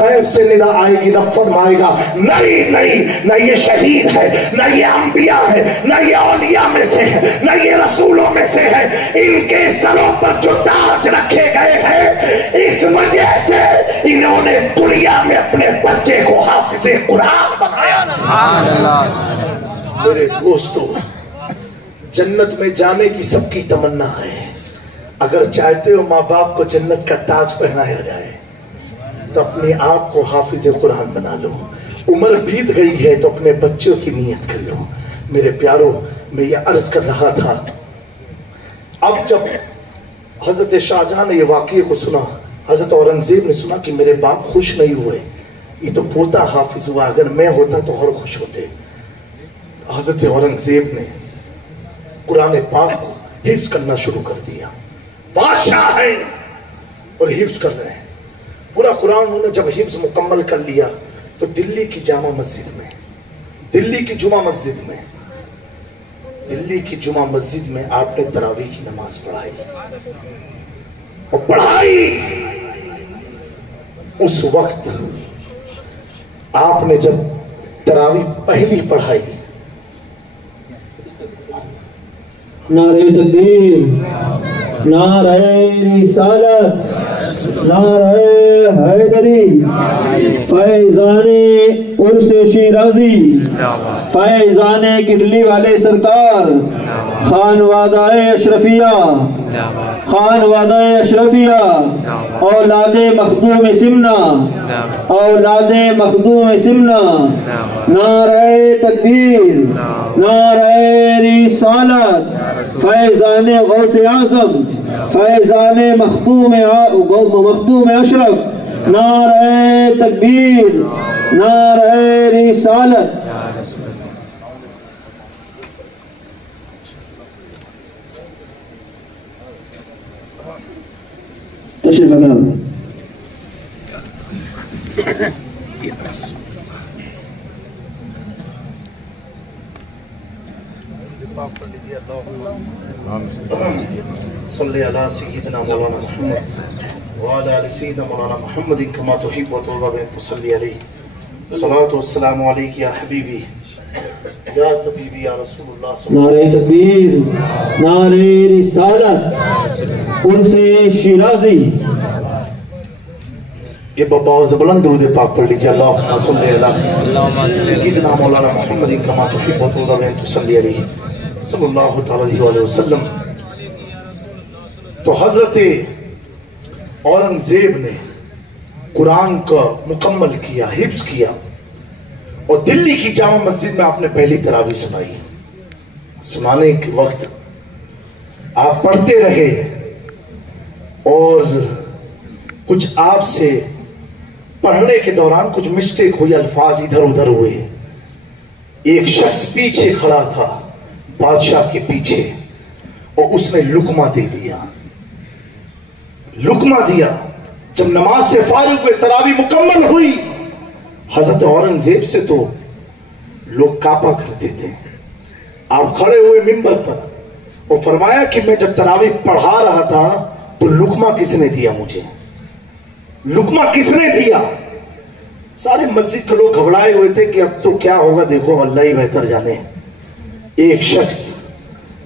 غیب سے ندا آئے گی، رب فرمائے گا نہیں نہیں، نہ یہ شہید ہے، نہ یہ انبیاء ہے، نہ یہ اولیاء میں سے ہے، نہ یہ رسولوں میں سے ہے۔ ان کے سروں پر جو تاج رکھے گئے ہیں اس وجہ سے انہوں نے دنیا میں اپنے بچے کو حافظ قرآن بنایا۔ سبحان اللہ۔ میرے دوستو جنت میں جانے کی سب کی تمنا ہے۔ اگر چاہتے ہو ماں باپ کو جنت کا تاج پہنایا جائے تو اپنے آپ کو حافظ قرآن بنا لو۔ عمر بیت گئی ہے تو اپنے بچوں کی نیت کر لو۔ میرے پیارو میں یہ عرض کر رہا تھا، اب جب حضرت شاہجہاں نے یہ واقعے کو سنا، حضرت اورنگزیب نے سنا کہ میرے باپ خوش نہیں ہوئے، یہ تو پوتا حافظ ہوا، اگر میں ہوتا تو اور خوش ہوتے۔ حضرت اورنگزیب نے قرآن پاک کو حفظ کرنا شروع کر دیا۔ بادشاہ ہے اور حفظ کر رہے ہیں پورا قرآن۔ انہوں نے جب حفظ مکمل کر لیا تو دلی کی جامع مسجد میں، دلی کی جمعہ مسجد میں، دلی کی جمعہ مسجد میں آپ نے تراویح کی نماز پڑھائی اور پڑھائی۔ اس وقت آپ نے جب تراویح پہلی پڑھائی، نعرہ تکبیر، نعرہ رسالت، نعرہ حیدری، فیضان عرس شیرازی، فیضان کڈلی والے سرکار، خانوادہ اشرفیہ، خانوادہ اشرفیہ، اولاد مخدوم سمنا، اولاد مخدوم سمنا، نعرہ تکبیر، نعرہ رسالت، فیضان غوث اعظم، فیضان مخدوم اشرف، نعرہ تکبیر، نعرہ رسالت۔ تشریف لگا صلی علی سیدنا مولانا محمد وعلی آل سیدنا مولانا محمد کما تحب و ترضى بأن تصلی علیہ۔ الصلاة والسلام علیک یا حبیبی یا طبیبی یا رسول اللہ صلی اللہ نعرہ تکبیر، نعرہ رسالت، عرس شیرازی۔ یہ بابا بلند درود پاک پڑھ لیجیے۔ اللہم صلی علی سیدنا مولانا محمد کما تحب و ترضى بأن تصلی علیہ صلی اللہ تعالی علیہ وسلم۔ تو حضرت اورنگزیب نے قرآن کا مکمل کیا، حفظ کیا، اور دلی کی جامع مسجد میں آپ نے پہلی تراویح سنائی۔ سنانے کے وقت آپ پڑھتے رہے اور کچھ آپ سے پڑھنے کے دوران کچھ مسٹیک ہوئی، الفاظ ادھر ادھر ہوئے۔ ایک شخص پیچھے کھڑا تھا بادشاہ کے پیچھے اور اس نے لقمہ دے دیا، لقمہ دیا۔ جب نماز سے فارغ ہوئے، تراویح مکمل ہوئی، حضرت اورنگزیب سے تو لوگ کاپا کرتے تھے۔ آپ کھڑے ہوئے منبر پر اور فرمایا کہ میں جب تراویح پڑھا رہا تھا تو لقمہ کس نے دیا مجھے؟ لقمہ کس نے دیا؟ سارے مسجد کے لوگ گھبرائے ہوئے تھے کہ اب تو کیا ہوگا، دیکھو اللہ ہی بہتر جانے۔ ایک شخص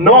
9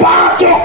5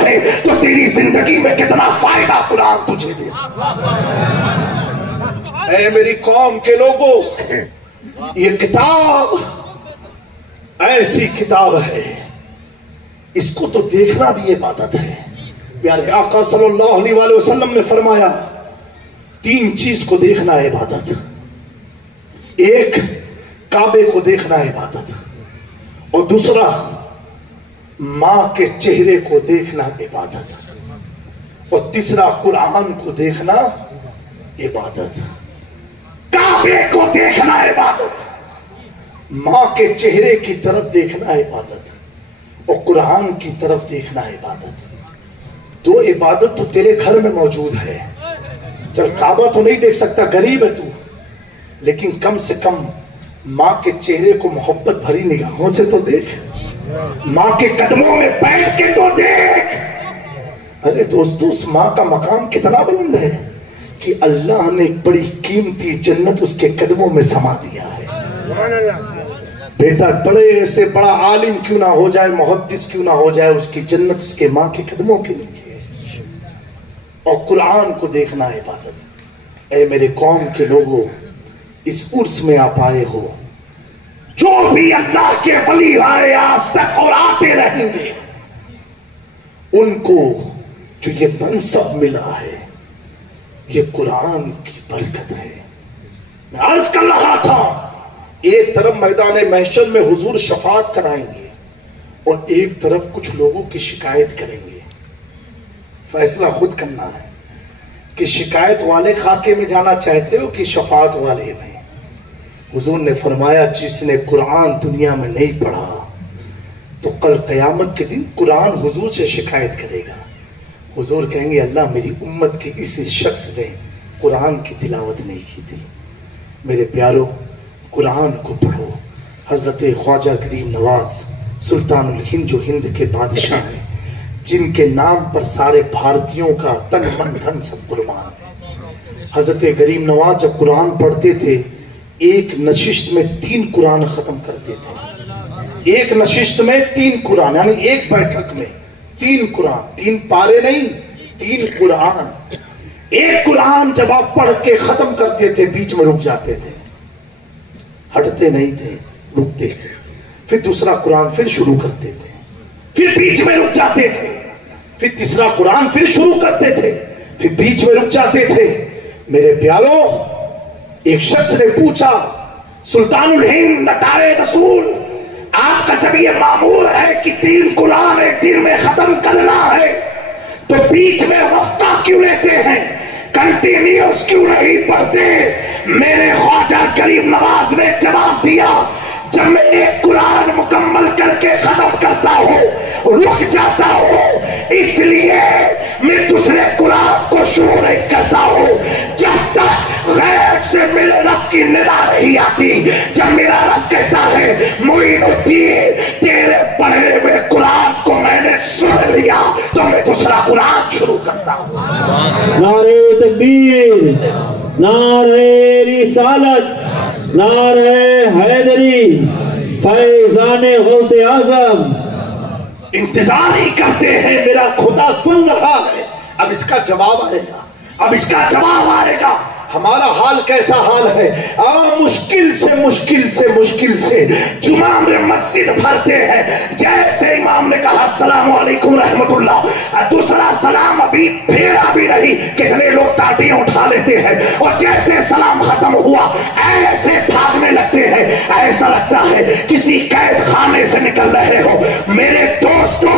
ہے تو تیری زندگی میں کتنا فائدہ قرآن تجھے دے سکتا ہے۔ اے میری قوم کے لوگوں، یہ کتاب ایسی کتاب ہے، اس کو تو دیکھنا بھی عبادت ہے۔ پیارے آقا صلی اللہ علیہ وآلہ وسلم نے فرمایا 3 چیز کو دیکھنا ہے عبادت۔ ایک کعبے کو دیکھنا ہے عبادت، اور دوسرا ماں کے چہرے کو دیکھنا عبادت، اور تیسرا قرآن کو دیکھنا عبادت۔ کعبے کو دیکھنا عبادت، ماں کے چہرے کی طرف دیکھنا عبادت، اور قرآن کی طرف دیکھنا عبادت۔ 2 عبادت تو تیرے گھر میں موجود ہے۔ چل کعبہ تو نہیں دیکھ سکتا، غریب ہے تو، لیکن کم سے کم ماں کے چہرے کو محبت بھری نگاہوں سے تو دیکھ، ماں کے قدموں میں بیٹھ کے تو دیکھ۔ ارے دوستو، اس ماں کا مقام کتنا بلند ہے کہ اللہ نے بڑی قیمتی جنت اس کے قدموں میں سما دیا ہے۔ بیٹا بڑے سے بڑا عالم کیوں نہ ہو جائے، محدث کیوں نہ ہو جائے، اس کی جنت اس کے ماں کے قدموں کے نیچے ہے۔ اور قرآن کو دیکھنا عبادت۔ اے میرے قوم کے لوگوں، اس عرس میں آپ آئے ہو، جو بھی اللہ کے ولی آئے آج تک اور آتے رہیں گے، ان کو جو یہ منصب ملا ہے، یہ قرآن کی برکت ہے۔ میں عرض کر رہا تھا، ایک طرف میدان محشر میں حضور شفاعت کرائیں گے، اور ایک طرف کچھ لوگوں کی شکایت کریں گے۔ فیصلہ خود کرنا ہے کہ شکایت والے خاکے میں جانا چاہتے ہو کہ شفاعت والے میں۔ حضور نے فرمایا جس نے قرآن دنیا میں نہیں پڑھا تو کل قیامت کے دن قرآن حضور سے شکایت کرے گا۔ حضور کہیں گے اللہ میری امت کے اس شخص نے قرآن کی تلاوت نہیں کی تھی۔ میرے پیارو، قرآن کو پڑھو۔ حضرت خواجہ غریب نواز سلطان الہند جو ہند کے بادشاہ ہیں، جن کے نام پر سارے بھارتیوں کا تن من دھن سب قربان ہے۔ حضرت غریب نواز جب قرآن پڑھتے تھے، ایک نشست میں 3 قرآن ختم کرتے تھے۔ ایک نشست میں 3 قرآن، یعنی ایک بیٹھک میں 3 قرآن، 3 پارے نہیں، 3 قرآن۔ ایک قرآن جب آپ پڑھ کے ختم کرتے تھے، بیچ میں رک جاتے تھے، ہٹتے نہیں تھے، رکتے تھے، پھر دوسرا قرآن پھر شروع کرتے تھے، پھر بیچ میں رک جاتے تھے، پھر تیسرا قرآن پھر شروع کرتے تھے، پھر بیچ میں رک جاتے تھے۔ میرے پیارو، ایک شخص نے پوچھا سلطان الہند نٹارے رسول، آپ کا جب یہ معمول ہے کہ 3 قرآن ایک دن میں ختم کرنا ہے تو بیچ میں وقفہ کیوں لیتے ہیں، کنٹینیوس کیوں نہیں پڑھتے؟ میرے خواجہ غریب نواز نے جواب دیا جب میں ایک قرآن مکمل کر کے ختم کرتا ہوں رک جاتا ہوں، اس لیے میں دوسرے قرآن کو شروع نہیں کرتا ہوں جب تک غیب سے میرے رب کی ندا نہیں آتی۔ جب میرا رب کہتا ہے معین الدین تیرے پڑھے ہوئے قرآن کو میں نے سن لیا تو میں دوسرا قرآن شروع کرتا ہوں۔ نعرہ تکبیر، نعرہ رسالت، نعرہ حیدری، فیضان غوث اعظم۔ انتظار ہی کرتے ہیں، میرا خدا سن رہا ہے، اب اس کا جواب آئے گا، اب اس کا جواب آئے گا۔ ہمارا حال کیسا حال ہے؟ مشکل سے جمعہ میں مسجد بھرتے ہیں، جیسے امام نے کہا السلام علیکم رحمت اللہ، دوسرا سلام ابھی پھیرا بھی نہیں، کتنے لوگ ٹاٹیاں اٹھا لیتے ہیں، اور جیسے سلام ختم ہوا ایسے بھاگنے لگتے ہیں، ایسا لگتا ہے کسی قید خانے سے نکل رہے ہو۔ میرے دوستو،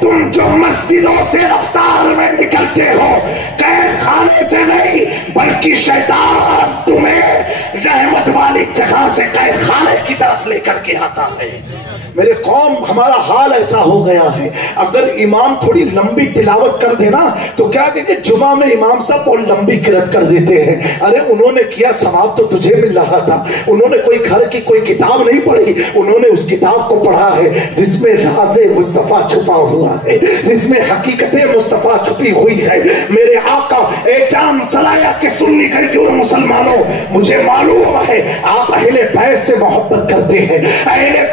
تم جو مسجدوں سے رفتار میں نکلتے ہو، قید خانے سے نہیں بلکہ شیطان تمہیں رحمت والی جگہ سے قید خانے کی طرف لے کر کے آتا ہے۔ میرے قوم، ہمارا حال ایسا ہو گیا ہے، اگر امام تھوڑی لمبی تلاوت کر دینا تو کیا کہ جمعہ میں امام صاحب بہت لمبی قرأت کر دیتے ہیں۔ ارے انہوں نے کیا ثواب تو تجھے مل رہا تھا، انہوں نے کوئی گھر کی کوئی کتاب نہیں پڑھی، انہوں نے اس کتاب کو پڑھا ہے جس میں راز مصطفیٰ چھپا ہوا ہے، جس میں حقیقت مصطفیٰ چھپی ہوئی ہے۔ میرے آقا اے جام سلایا کے سنی کریور مسلمانوں، مجھے معلوم ہے آپ اہل بیت سے محبت کرتے ہیں، اہل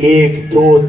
1 2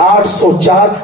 804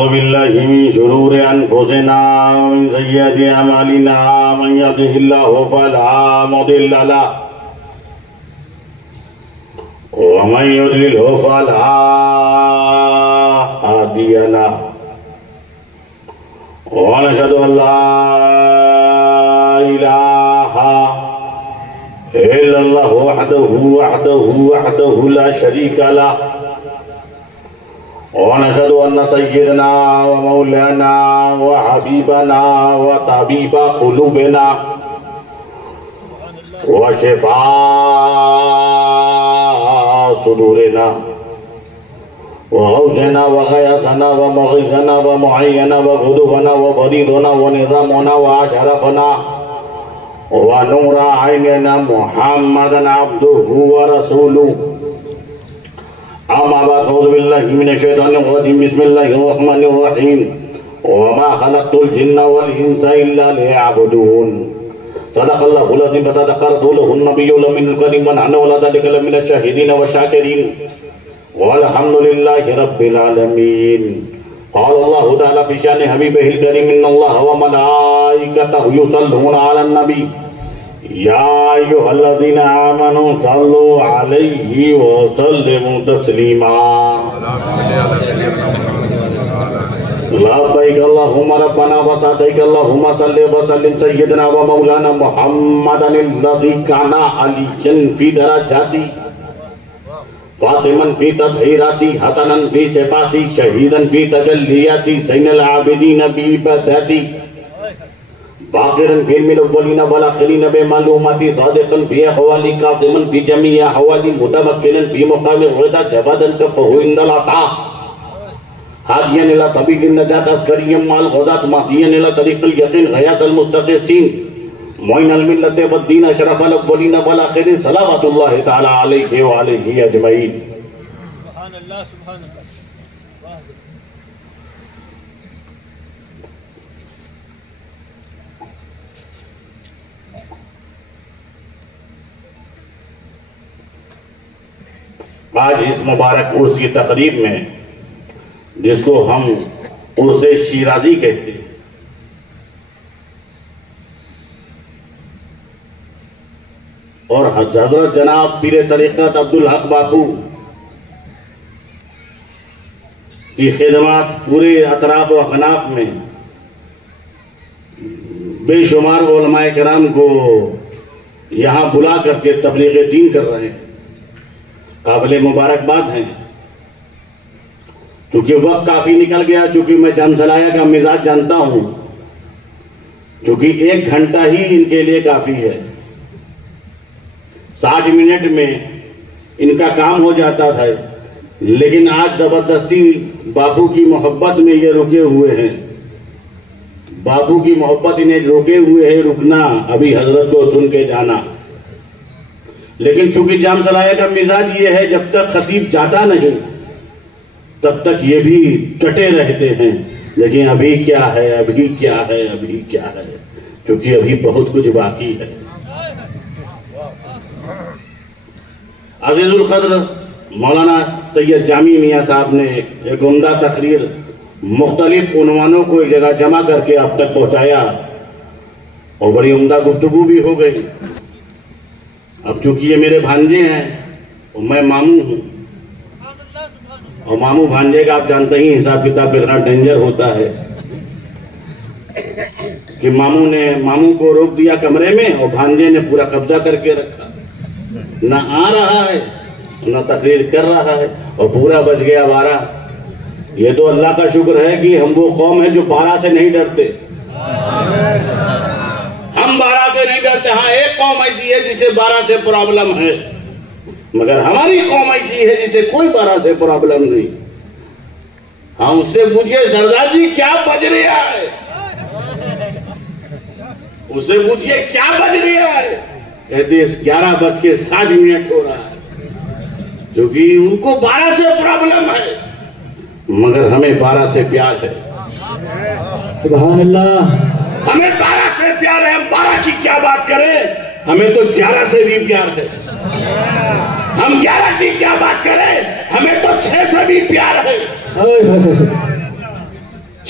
ونعوذ بالله من شرور أنفسنا ومن سيئات أعمالنا من يهده الله فلا مضل له ومن يضلله فلا هادي له ونشهد أن لا إله إلا الله وحده لا شريك له ونشهد أن سيدنا ومولانا وحبيبنا وطبيب قلوبنا وشفاء صدورنا وغوثنا وغياثنا ومغيثنا ومعينا وغدونا وفريدنا ونظامنا وأشرفنا ونور عيننا محمدا عبده ورسوله أما بعد أعوذ بالله من الشيطان الرجيم بسم الله الرحمن الرحيم وما خلقت الجن والإنس إلا ليعبدون صدق الله العظيم وصدق رسوله النبي الأمين الكريم ونحن على ذلك لمن الشاهدين والشاكرين والحمد لله رب العالمين قال الله تعالى في شأن حبيبه الكريم إن الله وملائكته يصلون على النبي يا أيها الذين آمنوا صلوا عليه وسلموا تسليما لبيك اللهم ربنا وسعديك اللهم صل وسلم سيدنا ومولانا محمدا الذي كان عليا في درجاتي فاطما في تطهيراتي حسنا في صفاتي شهيدا في تجلياتي زين العابدين بعباداتي باقرا في علم الأولين والآخرين بمعلوماتي صادقا في أحوالي كاظما في جميع أحوالي متمكنا في مقام الرضا جوادا كفه عند العطاء هاديا إلى طبيب النجاة عسكريا مع الغزاة مهديا إلى طريق اليقين غياث المستغيثين معين الملة والدين أشرف الأولين والآخرين صلوات الله تعالى عليه وعليه أجمعين. سبحان الله سبحان الله. آج اس مبارک عرس کی تقریب میں جس کو ہم عرس شیرازی کہتے ہیں اور حضرت جناب پیر طریقت عبدالحق باپو کی خدمات پورے اطراف و اکناف میں بے شمار علماء کرام کو یہاں بلا کر کے تبلیغ دین کر رہے ہیں قابل مبارکباد ہیں. چونکہ وقت کافی نکل گیا، چونکہ میں جان سلایا کا مزاج جانتا ہوں، چونکہ 1 گھنٹہ ہی ان کے لیے کافی ہے. 60 منٹ میں ان کا کام ہو جاتا تھا، لیکن آج زبردستی باپو کی محبت میں یہ رکے ہوئے ہیں. باپو کی محبت انہیں روکے ہوئے ہے رکنا، ابھی حضرت کو سن کے جانا. لیکن چونکہ جام سلایہ کا مزاج یہ ہے جب تک خطیب جاتا نہیں تب تک یہ بھی ٹٹے رہتے ہیں. لیکن ابھی کیا ہے، ابھی کیا ہے، ابھی کیا ہے، کیونکہ ابھی بہت کچھ باقی ہے. عزیز القدر مولانا سید جامی میاں صاحب نے ایک عمدہ تقریر مختلف عنوانوں کو ایک جگہ جمع کر کے اب تک پہنچایا اور بڑی عمدہ گفتگو بھی ہو گئی. اب چونکہ یہ میرے بھانجے ہیں اور میں ماموں ہوں، اور ماموں بھانجے کا آپ جانتے ہی حساب کتاب کتنا ڈینجر ہوتا ہے کہ ماموں نے ماموں کو روک دیا کمرے میں اور بھانجے نے پورا قبضہ کر کے رکھا، نہ آ رہا ہے نہ تقریر کر رہا ہے اور پورا بچ گیا 12. یہ تو اللہ کا شکر ہے کہ ہم وہ قوم ہیں جو 12 سے نہیں ڈرتے. ہم 12 سے نہیں ڈرتے. ہاں ایک قوم ایسی ہے جسے 12 سے پرابلم ہے، مگر ہماری قوم ایسی ہے جسے کوئی 12 سے پرابلم نہیں. ہاں اس سے پوچھئے سردار جی کیا بج رہا ہے، اس سے پوچھئے کیا بج رہا ہے، کہتے 11:60 ہو رہا ہے. کیونکہ ان کو 12 سے پرابلم ہے مگر ہمیں 12 سے پیار ہے. سبحان اللہ. ہمیں 12 سے پیار ہے. ہم 12 کی کیا بات کریں، ہمیں تو 11 سے بھی پیار ہے. ہم 11 کی کیا بات کریں، ہمیں تو 6 سے بھی پیار ہے.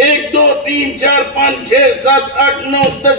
1 2 3 4 5 6 7 8 9 10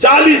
40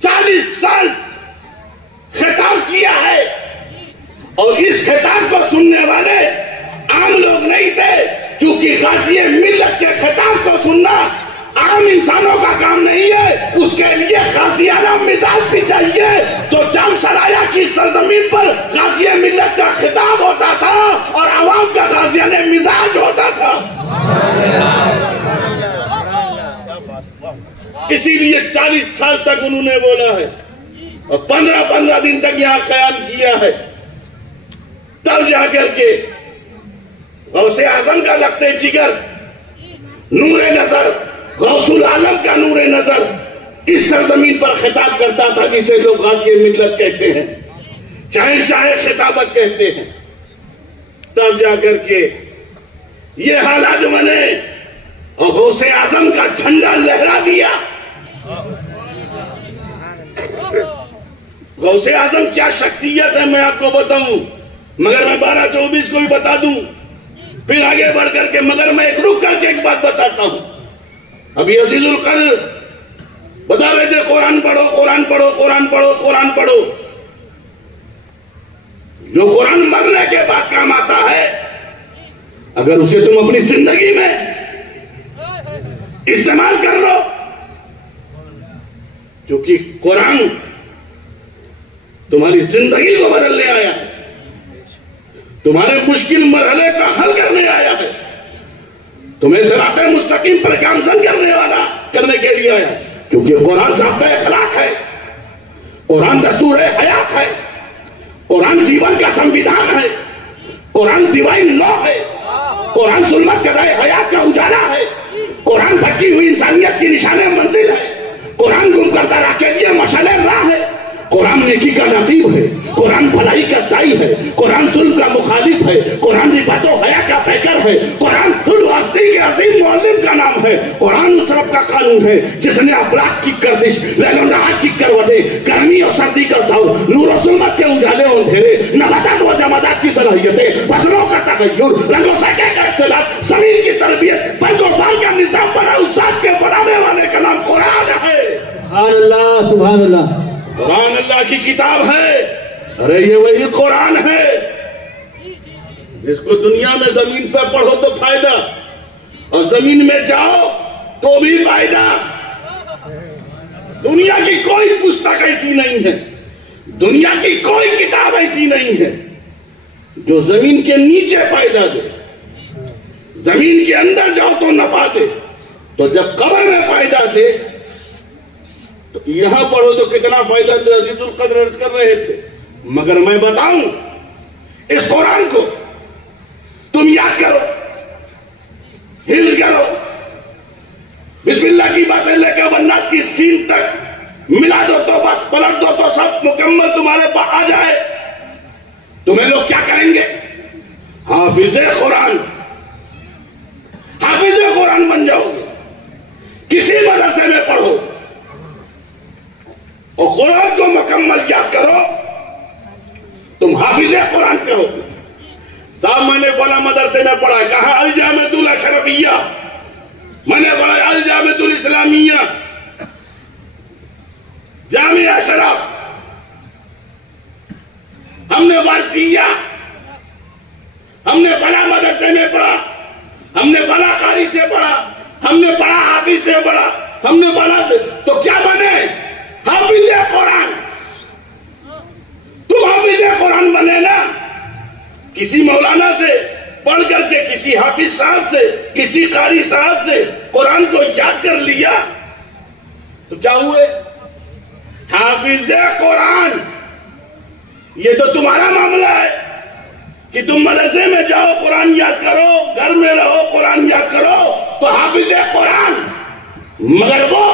40 سال خطاب کیا ہے، اور اس خطاب کو سننے والے عام لوگ نہیں تھے، چونکہ غازی ملت کے خطاب کو سننا عام انسانوں کا کام نہیں ہے، اس کے لیے غازیانہ مزاج بھی چاہیے۔ تو جام سرایا کی سرزمین پر غازی ملت کا خطاب ہوتا تھا اور عوام کا غازیانہ مزاج ہوتا تھا۔ اسی لیے 40 سال تک انہوں نے بولا ہے اور 15 دن تک یہاں قیام کیا ہے، تب جا کر کے غوث اعظم کا لختے جگر، نور نظر، غوث العالم کا نور نظر اس سرزمین پر خطاب کرتا تھا، جسے لوگ غازی ملت کہتے ہیں، شہنشاہ خطابت کہتے ہیں۔ تب جا کر کے یہ حالات بنے اور غوث اعظم کا جھنڈا لہرا دیا۔ غوث اعظم کیا شخصیت ہے میں آپ کو بتاؤں، مگر میں 12-24 کو بھی بتا دوں، پھر آگے بڑھ کر کے، مگر میں ایک رک کر کے ایک بات بتاتا ہوں۔ ابھی عزیز القلب بتا رہے تھے قرآن پڑھو، قرآن پڑھو، قرآن پڑھو، قرآن پڑھو۔ جو قرآن مرنے کے بعد کام آتا ہے، اگر اسے تم اپنی زندگی میں استعمال کر لو، کیونکہ قرآن تمہاری زندگی کو بدلنے آیا ہے، تمہارے مشکل مرحلے کا حل کرنے آیا ہے، تمہیں صراط مستقیم پر گامزن کرنے کے لیے آیا ہے، کیونکہ قرآن ضابطہ اخلاق ہے، قرآن دستور حیات ہے، قرآن جیون کا سمویدھان ہے، قرآن ڈیوائن لا ہے، قرآن ظلمت کے رائے حیات کا اجالا ہے، قرآن بھٹکی ہوئی انسانیت کی نشان منزل ہے، قرآن گم کردہ راہ کے لیے مشعل راہ ہے، قرآن نیکی کا نقیب ہے، قرآن بھلائی کا دائی ہے، قرآن ظلم کا مخالف ہے، قرآن رفت و حیا کا پیکر ہے، قرآن صلح و ہستی کے عظیم معلم کا نام ہے، قرآن نصرت کا قانون ہے، جس نے افلاک کی گردش، لیل و نہار کی کروٹیں، گرمی اور سردی کا دور، نور و ظلمت کے اجالے و اندھیرے، نباتات و جمادات کی صلاحیتیں، فصلوں کا تغیر، رنگ و سکے کا اختلاف، زمین کی تربیت، برگ و بال کا نظام بنا، اس ذات کے بنانے والے کا نام قرآن ہے۔ سبحان اللہ، سبحان اللہ۔ قرآن اللہ کی کتاب ہے، ارے یہ وہی قرآن ہے جس کو دنیا میں زمین پر پڑھو تو فائدہ، اور زمین میں جاؤ تو بھی فائدہ۔ دنیا کی کوئی پستک ایسی نہیں ہے، دنیا کی کوئی کتاب ایسی نہیں ہے جو زمین کے نیچے فائدہ دے، زمین کے اندر جاؤ تو نفع دے، تو جب قبر میں فائدہ دے تو یہاں پڑھو تو کتنا فائدہ دے۔ عزیز القدر عرض کر رہے تھے، مگر میں بتاؤں اس قرآن کو تم یاد کرو، حفظ کرو، بسم اللہ کی بات سے لے کے والناس کی سین تک ملا دو تو بس، پلٹ دو تو سب مکمل تمہارے پاس آ جائے۔ تمہیں لوگ کیا کہیں گے؟ حافظ قرآن، حافظ قرآن بن جاؤ گے۔ کسی مدرسے میں پڑھو اور قرآن کو مکمل یاد کرو، تم حافظ قرآن کہو گے۔ صاحب میں نے بڑا مدرسے میں پڑھا ہے، کہاں؟ الجامعۃ الاشرفیہ، میں نے پڑھا الجامعۃ الاسلامیہ، جامعہ اشرف، ہم نے وارثیہ، ہم نے بڑا مدرسے میں پڑھا، ہم نے بڑا قاری سے پڑھا، ہم نے بڑا حافظ سے پڑھا، ہم نے بڑا، تو کیا بنے؟ حافظ قرآن۔ تم حافظ قرآن بنے نا، کسی مولانا سے پڑھ کر کے، کسی حافظ صاحب سے، کسی قاری صاحب سے قرآن کو یاد کر لیا تو کیا ہوئے؟ حافظ قرآن۔ یہ تو تمہارا معاملہ ہے کہ تم مدرسے میں جاؤ قرآن یاد کرو، گھر میں رہو قرآن یاد کرو، تو حافظ قرآن۔ مگر وہ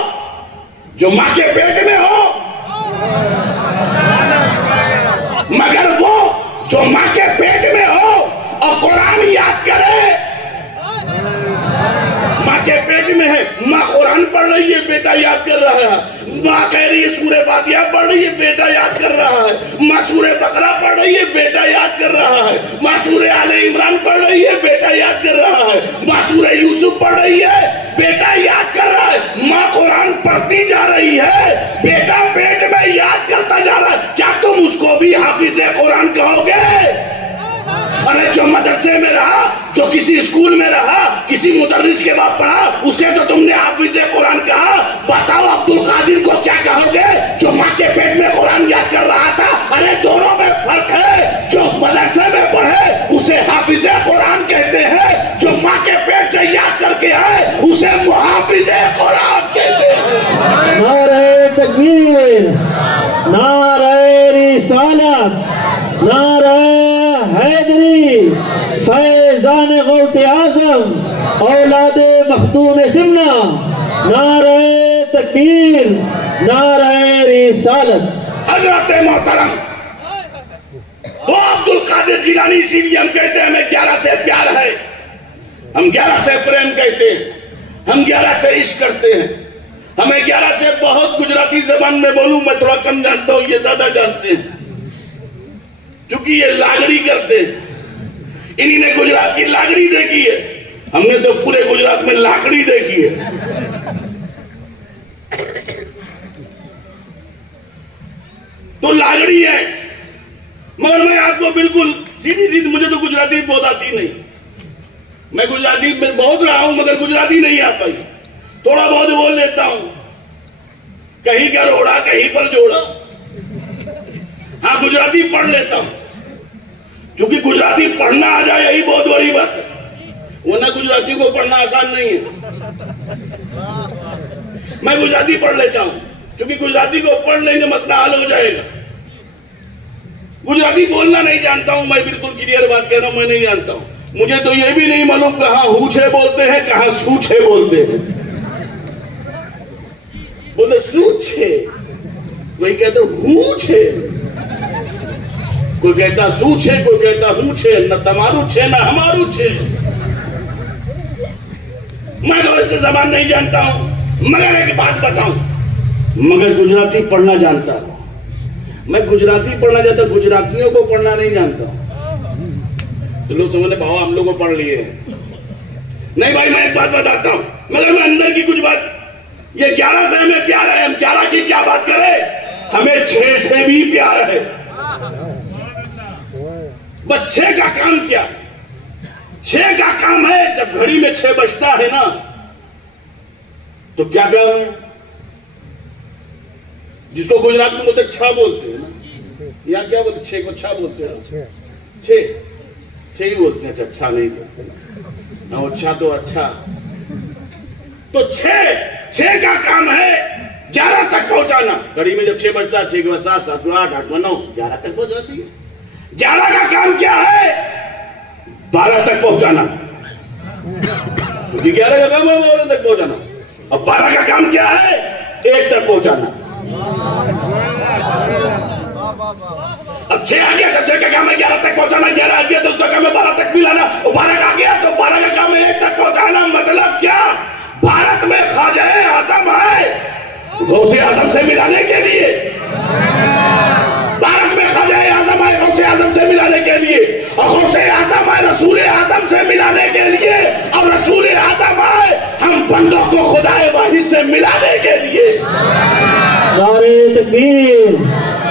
جو ماں کے پیٹ میں ہو، مگر وہ جو ماں کے پیٹ میں ہو اور قرآن یاد کرے، ماں کے پیٹ میں ہے، ماں قرآن پڑھ رہی ہے، بیٹا یاد کر رہا ہے، ماں کہہ رہی ہے سورہ فاتحہ پڑھ رہی ہے، بیٹا یاد کر رہا ہے. ماں سورہ بقرہ پڑھ رہی ہے، بیٹا یاد کر رہا ہے. ماں سورہ آل عمران پڑھ رہی ہے، بیٹا یاد کر رہا ہے. ماں سورہ یوسف پڑھ رہی ہے، بیٹا یاد کر رہا ہے. ماں قرآن پڑھتی جا رہی ہے، بیٹا پیٹ میں یاد کرتا جا رہا ہے. کیا تم اس کو بھی حافظ قرآن کہو گے؟ ارے جو مدرسے میں رہا، جو کسی اسکول میں رہا، کسی مدرس کے بعد پڑھا، اسے تو تم نے حافظ قرآن کہا. بتاؤ عبد القادر کو کیا کہو گے جو ماں کے پیٹ میں قرآن یاد کر رہا تھا؟ ارے دونوں میں فرق ہے. جو مدرسے میں پڑھے اسے حافظ قرآن کہتے ہیں، جو ماں کے پیٹ سے یاد کر کے آئے اسے محافظ قرآن کہتے ہیں. نعرہ تکبیر، نعرہ رسالت، نعرہ حیدری، فیضان غوث اعظم، اولاد مخدوم سمنہ، نعرہ تکبیر، نعرہ رسالت. حضرت محترم وہ عبد القادر جیلانی، اسی لیے ہم کہتے ہیں ہمیں 11 سے پیار ہے، ہم 11 سے پریم کہتے ہیں، ہم 11 سے عشق کرتے ہیں. ہمیں 11 سے بہت گجراتی زبان میں بولوں میں تھوڑا کم جانتا ہوں، یہ زیادہ جانتے ہیں چونکہ یہ لاگڑی کرتے ہیں. انہی نے گجرات کی لاگڑی دیکھی ہے، ہم نے تو پورے گجرات میں لاکڑی دیکھی ہے. تو لاگڑی ہے، مگر میں آپ کو بالکل سیدھی مجھے تو گجراتی بہت آتی نہیں. میں گجراتی میں بہت رہا ہوں مگر گجراتی نہیں آتا ہی. تھوڑا بہت بول لیتا ہوں، کہیں کا روڑا کہیں پر جوڑا. ہاں گجراتی پڑھ لیتا ہوں، کیونکہ گجراتی پڑھنا آ جائے یہی بہت بڑی بات ہے، ورنہ گجراتی کو پڑھنا آسان نہیں ہے. میں گجراتی پڑھ لیتا ہوں کیونکہ گجراتی کو پڑھ لیں گے مسئلہ حل ہو جائے گا. گجراتی بولنا نہیں جانتا ہوں، میں بالکل کلیئر بات کہہ رہا ہوں، میں نہیں جانتا ہوں. مجھے تو یہ بھی نہیں معلوم کہاں ہوچھے بولتے ہیں کہاں سوچھے بولتے ہیں. بولے سوچھے، کوئی کہتا ہوچھے، کوئی کہتا سوچھے، کوئی کہتا ہوچھے. نہ تمارو چھے نہ ہمارو چھے. میں تو اس زبان نہیں جانتا ہوں مگر ایک بات بتاؤں، مگر گجراتی پڑھنا جانتا ہوں. میں گجراتی پڑھنا جانتا، گجراتیوں کو پڑھنا نہیں جانتا. تو لوگ سمجھنے بھاؤ ہم لوگ کو پڑھ لیے نہیں. بھائی میں ایک بات بتاتا ہوں مگر میں اندر کی کچھ بات. یہ 11 سے ہمیں پیار ہے، ہم 11 کی کیا بات کریں، ہمیں 6 سے بھی پیار ہے. بس 6 کا کام کیا؟ 6 کا کام ہے جب گھڑی میں 6 بجتا ہے نا تو کیا کام ہے؟ جس کو گجرات میں بولتے چھا بولتے ہیں نا، یہاں کیا بولتے؟ 6 کو چھا بولتے ہیں. 6 ہی بولتے ہیں، اچھا نہیں بولتے. اچھا تو اچھا تو 6 کا کام ہے 11 تک پہنچانا. گھڑی میں جب 6 بجتا ہے 6 کے بعد 7 7 8 8 9 11 تک پہنچ جاتی ہے. 11 کا کام کیا ہے؟ 12 تک پہنچانا. 11 کا کام ہے 12 تک پہنچانا. اب 12 کا کام کیا ہے؟ 1 تک پہنچانا. اب 6 آ گیا تو 6 کا کام ہے 11 تک پہنچانا. 11 آ گیا تو اس کا کام ہے 12 تک ملانا. اور 12 آ گیا تو 12 کا کام ہے 1 تک پہنچانا. مطلب کیا؟ بھارت میں خواجہ اعظم ہے غوث اعظم سے ملانے کے لیے. بھارت میں خواجہ اعظم ہے غوث اعظم سے ملانے کے لیے. اور غوث اعظم ہے رسول اعظم سے ملانے کے لیے. اور رسول اعظم ہے ہم بندوں کو خدا واحد سے ملانے کے لیے. نعرہ تکبیر،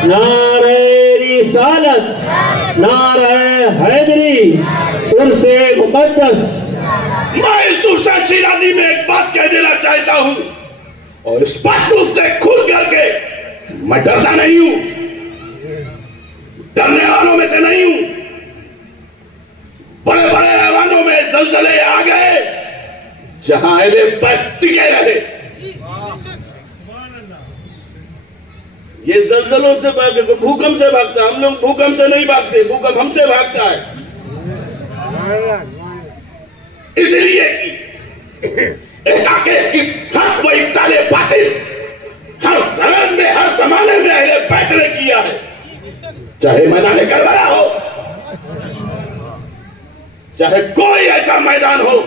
نعرہ رسالت، نعرہ حیدری، عرس مقدس. میں اس دوسرے شیرازی میں ایک بات کہہ دینا چاہتا ہوں اور اسپشٹ روپ سے کھل کر کے، میں ڈرتا نہیں ہوں، ڈرنے والوں میں سے نہیں ہوں. بڑے بڑے ایوانوں میں زلزلے آ گئے جہاں اہل بیت ٹکے رہے. یہ زلزلوں سے بھاگتے، بھوکم سے بھاگتا ہے. ہم لوگ بھوکم سے نہیں بھاگتے، بھوکم ہم سے بھاگتا ہے. اس لیے کہ حق و ابطال باطل ہر زمان میں ہر زمانے میں اہل بیت نے کیا ہے. چاہے میدان کربلا ہو، چاہے کوئی ایسا میدان ہو،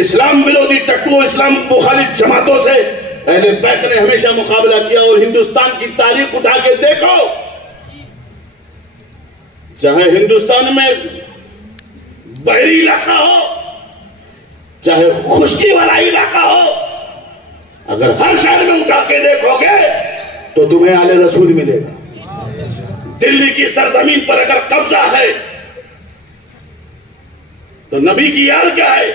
اسلام ولودی ٹٹو اسلام مخالف جماعتوں سے اہل بیت نے ہمیشہ مقابلہ کیا، اور ہندوستان کی تاریخ اٹھا کے دیکھو، چاہے ہندوستان میں بحری علاقہ ہو چاہے خشکی والا علاقہ ہو، اگر ہر شہر میں اٹھا کے دیکھو گے تو تمہیں آل رسول ملے گا۔ دلی کی سرزمین پر اگر قبضہ ہے تو نبی کی یاد کیا ہے،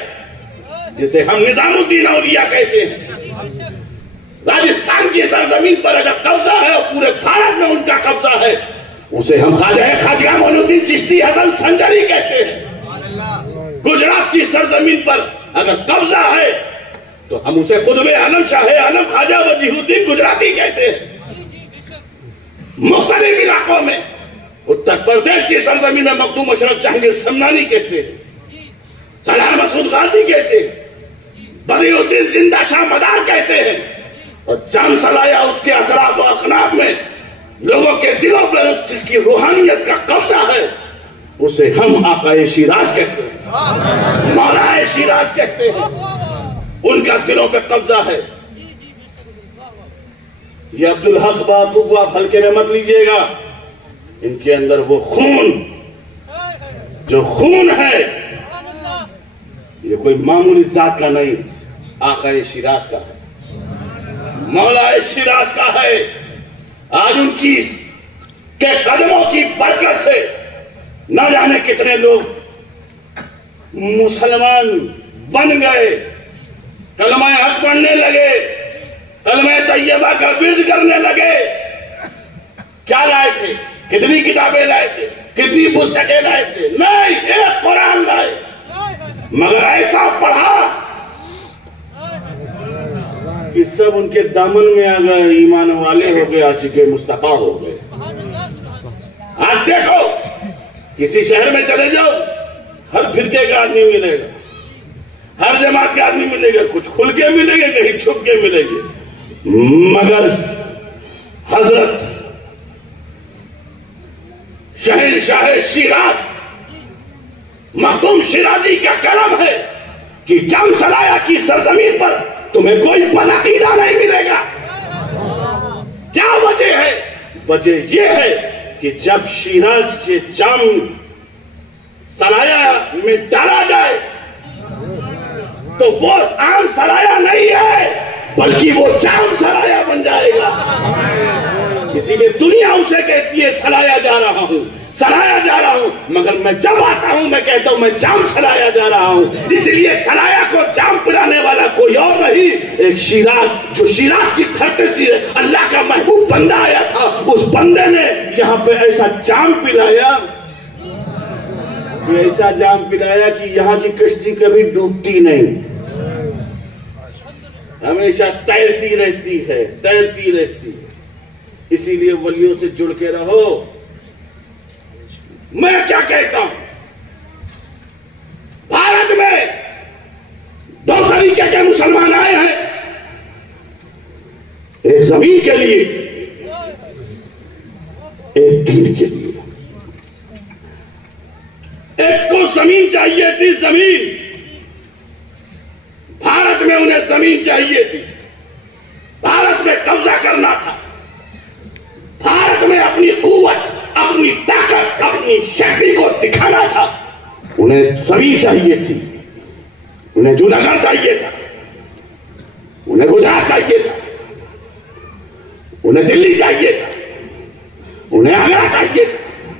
جسے ہم نظام الدین اولیاء کہتے ہیں۔ راجستھان کی سرزمین پر اگر قبضہ ہے اور پورے بھارت میں ان کا قبضہ ہے، اسے ہم خواجہ معین الدین چشتی حسن سنجری کہتے ہیں۔ گجرات کی سرزمین پر اگر قبضہ ہے تو ہم اسے قطب عالم شاہ عالم خواجہ وجیہ الدین گجراتی کہتے ہیں۔ مختلف علاقوں میں اتر پردیش کی سرزمین میں مخدوم اشرف جہانگیر سمنانی کہتے ہیں، سلام مسعود غازی کہتے ہیں، بدیع الدین زندہ شاہ مدار کہتے ہیں، اور جام سلایا اس کے اطراف و اخناف میں لوگوں کے دلوں پر جس کی روحانیت کا قبضہ ہے، اسے ہم آقائے شیراز کہتے ہیں، مولا شیراز کہتے ہیں۔ ان کا دلوں پہ قبضہ ہے۔ یہ عبدالحق باپو کو آپ ہلکے میں مت لیجئے گا، ان کے اندر وہ خون جو خون ہے یہ کوئی معمولی ذات کا نہیں، آقائے شیراز کا ہے، مولا شیراز کا ہے۔ آج ان کی کے قدموں کی برکت سے نہ جانے کتنے لوگ مسلمان بن گئے، کلمہ حق پڑھنے لگے، کلمہ طیبہ کا ورد کرنے لگے۔ کیا لائے تھے؟ کتنی کتابیں لائے تھے؟ کتنی پستکیں لائے تھے؟ نہیں، ایک قرآن لائے، مگر ایسا پڑھا کہ سب ان کے دامن میں آ گئے، ایمان والے ہو گئے، آ چکے مستقا ہو گئے۔ آج دیکھو کسی شہر میں چلے جاؤ، ہر فرقے کا آدمی ملے گا، ہر جماعت کا آدمی ملے گا، کچھ کھل کے ملے گا، کہیں چھپ کے ملے گے، مگر حضرت شہنشاہ شیراز مخدوم شیرازی کا کرم ہے کہ جام سرایا کی سرزمین پر تمہیں کوئی بدعقیدہ نہیں ملے گا۔ کیا وجہ ہے؟ وجہ یہ ہے کہ جب شیراز کے جام سرایا میں ڈالا جائے تو وہ عام سرایا نہیں ہے بلکہ وہ جام سرایا بن جائے گا۔ اسی لیے دنیا اسے کہتی ہے سرایا جا رہا ہوں، سرایا جا رہا ہوں، مگر میں جب آتا ہوں میں کہتا ہوں میں جام سرایا جا رہا ہوں۔ اس لیے سرایا کو جام پلانے والا کوئی اور نہیں، ایک شیراز جو شیراز کی دھرتی سے اللہ کا محبوب بندہ آیا تھا، اس بندے نے یہاں پہ ایسا جام پلایا، ایسا جام پلایا کہ یہاں کی کشتی کبھی ڈوبتی نہیں، ہمیشہ تیرتی رہتی ہے، تیرتی رہتی ہے۔ اسی لیے ولیوں سے جڑ کے رہو۔ میں کیا کہتا ہوں، بھارت میں دو طریقے کے مسلمان آئے ہیں، ایک زمین کے لیے، ایک دین کے لیے۔ ایک کو زمین چاہیے تھی، زمین، بھارت میں انہیں زمین چاہیے تھی، بھارت میں قبضہ کرنا تھا، بھارت میں اپنی قوت، اپنی طاقت، اپنی شکتی کو دکھانا تھا۔ انہیں زمین چاہیے تھی، انہیں جوناگڑھ چاہیے تھا، انہیں گجرات چاہیے تھا، انہیں دلی چاہیے تھا، انہیں آگرہ چاہیے تھا،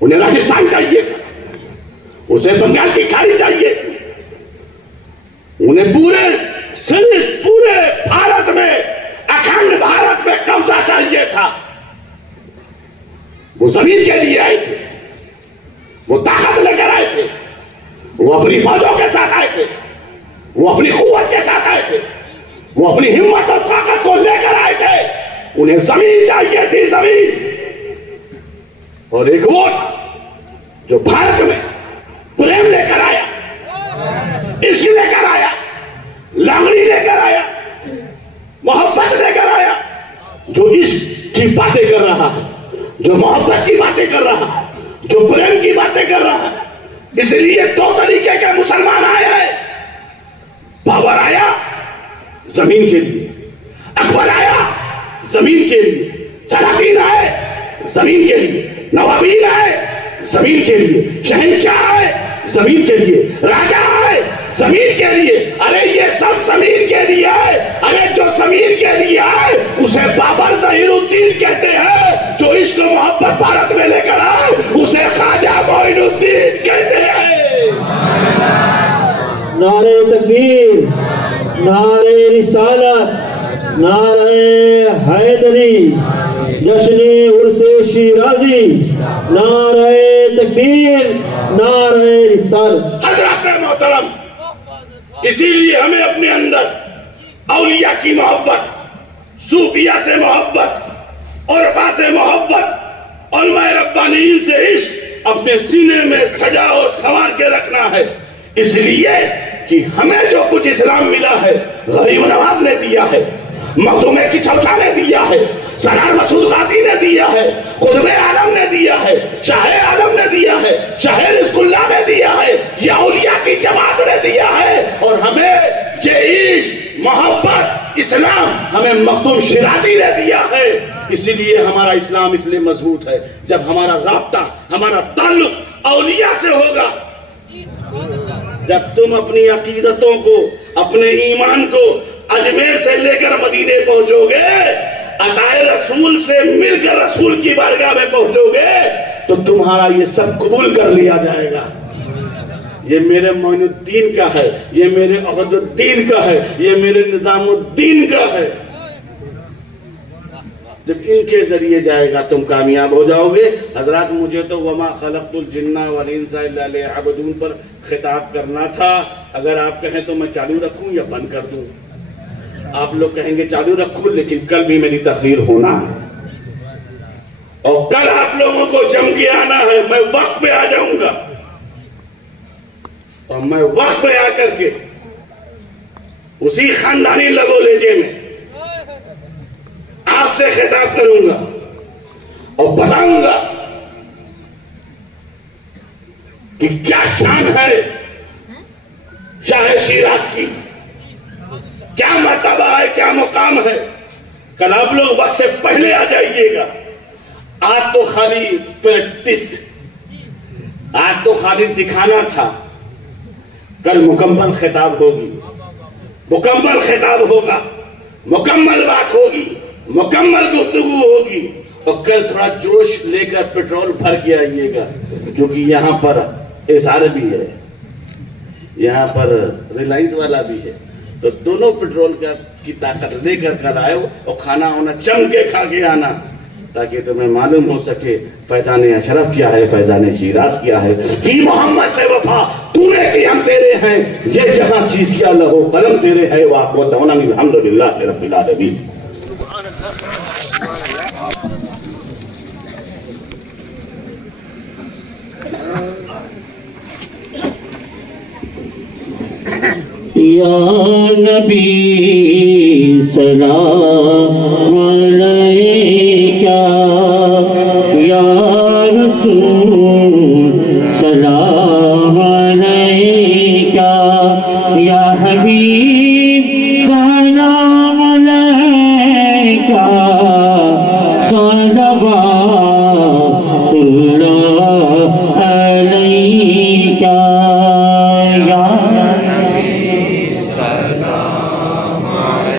انہیں راجستھان چاہیے تھا، اسے بنگال کی کھاڑی چاہیے تھی، انہیں پورے بھارت میں، اکھنڈ بھارت میں قبضہ چاہیے تھا۔ وہ زمین کے لیے آئے تھے، وہ طاقت لے کر آئے تھے، وہ اپنی فوجوں کے ساتھ آئے تھے، وہ اپنی قوت کے ساتھ آئے تھے، وہ اپنی ہمت اور طاقت کو لے کر آئے تھے۔ انہیں زمین چاہیے تھی، زمین، اور ایک وہ تھا جو بھارت میں پریم لے کر آیا، عشق لے کر آیا، لانگڑی لے کر آیا، محبت لے کر آیا، جو عشق کی باتیں کر رہا ہے، جو محبت کی باتیں کر رہا ہے، جو پریم کی باتیں کر رہا ہے۔ اس لیے دو طریقے کے مسلمان آئے ہیں، بابر آیا زمین کے لیے، اکبر آیا زمین کے لیے، سلاطین آئے زمین کے لیے، نوابین آئے زمین کے لیے، شہنشاہ آئے زمین کے لیے، راجہ آئے زمین کے لیے. ارے یہ سب زمین کے لیے آئے. ارے جو زمین کے لیے آئے اسے بابر ظہیر الدین کہتے ہیں. جو عشق و محبت بھارت میں لے کر آئے اسے خواجہ معین الدین کہتے ہیں. نعرہ تکبیر، نعرہ رسالت، نعرہ حیدری، جشن عرس شیرازی، نعرہ تکبیر، نعرہ رسالت. حضرات محترم، اسی لیے ہمیں اپنے اندر اولیاء کی محبت، صوفیہ سے محبت، عرفا سے محبت، علماء ربانیین سے عشق اپنے سینے میں سجا اور سنوار کے رکھنا ہے. اس لیے کہ ہمیں جو کچھ اسلام ملا ہے غریب نواز نے دیا ہے، مخدوم کی چوچا نے دیا ہے، سرار مسعود غازی نے دیا ہے، قطب عالم نے دیا ہے، شاہ عالم نے دیا ہے، شاہ رزق اللہ نے دیا ہے، یہ اولیاء کی جماعت نے دیا ہے. اور ہمیں یہ عشق، محبت، اسلام ہمیں مخدوم شیرازی نے دیا ہے. اسی لیے ہمارا اسلام اس لیے مضبوط ہے. جب ہمارا رابطہ، ہمارا تعلق اولیاء سے ہوگا، جب تم اپنی عقیدتوں کو، اپنے ایمان کو اجمیر سے لے کر مدینے پہنچو گے، عطائے رسول سے مل کر رسول کی بارگاہ میں پہنچو گے، تو تمہارا یہ سب قبول کر لیا جائے گا. یہ میرے معین الدین کا ہے، یہ میرے عہد الدین کا ہے، یہ میرے نظام الدین کا ہے. جب ان کے ذریعے جائے گا تم کامیاب ہو جاؤ گے. حضرات مجھے تو وما خلقت الجن والانس الا لیعبدون پر خطاب کرنا تھا. اگر آپ کہیں تو میں چالو رکھوں یا بند کر دوں؟ آپ لوگ کہیں گے چالو رکھوں، لیکن کل بھی میری تقریر ہونا ہے اور کل آپ لوگوں کو جم کے آنا ہے. میں وقت پہ آ جاؤں گا اور میں وقت پہ آ کر کے اسی خاندانی لبو لیجے میں آپ سے خطاب کروں گا اور بتاؤں گا کہ کیا شان ہے شاہ شیراز کی، کیا مرتبہ ہے، کیا مقام ہے. کل آپ لوگ وقت سے پہلے آ جائیے گا. آج تو خالی پریکٹس، آج تو خالی دکھانا تھا. کل مکمل خطاب ہوگی، مکمل خطاب ہوگا، مکمل بات ہوگی، مکمل گفتگو ہوگی. اور کل تھوڑا جوش لے کر پیٹرول بھر کے آئیے گا، کیونکہ یہاں پر اظہار بھی ہے، یہاں پر ریلائنس والا بھی ہے. تو دونوں پیٹرول کی طاقت لے کر آئے ہو اور کھانا ہونا چم کے کھا کے آنا، تاکہ تمہیں معلوم ہو سکے فیضان اشرف کیا ہے، فیضان شیراز کیا ہے. کی محمد سے وفا تو نے کی ہم تیرے ہیں، یہ جہاں چیز کیا لہو قلم تیرے ہے. واقع دعوانا الحمدللہ رب العالمین. یا نبی سلام علیکہ، یا رسول سلام علیکہ، یا حبیب سلام علیکہ.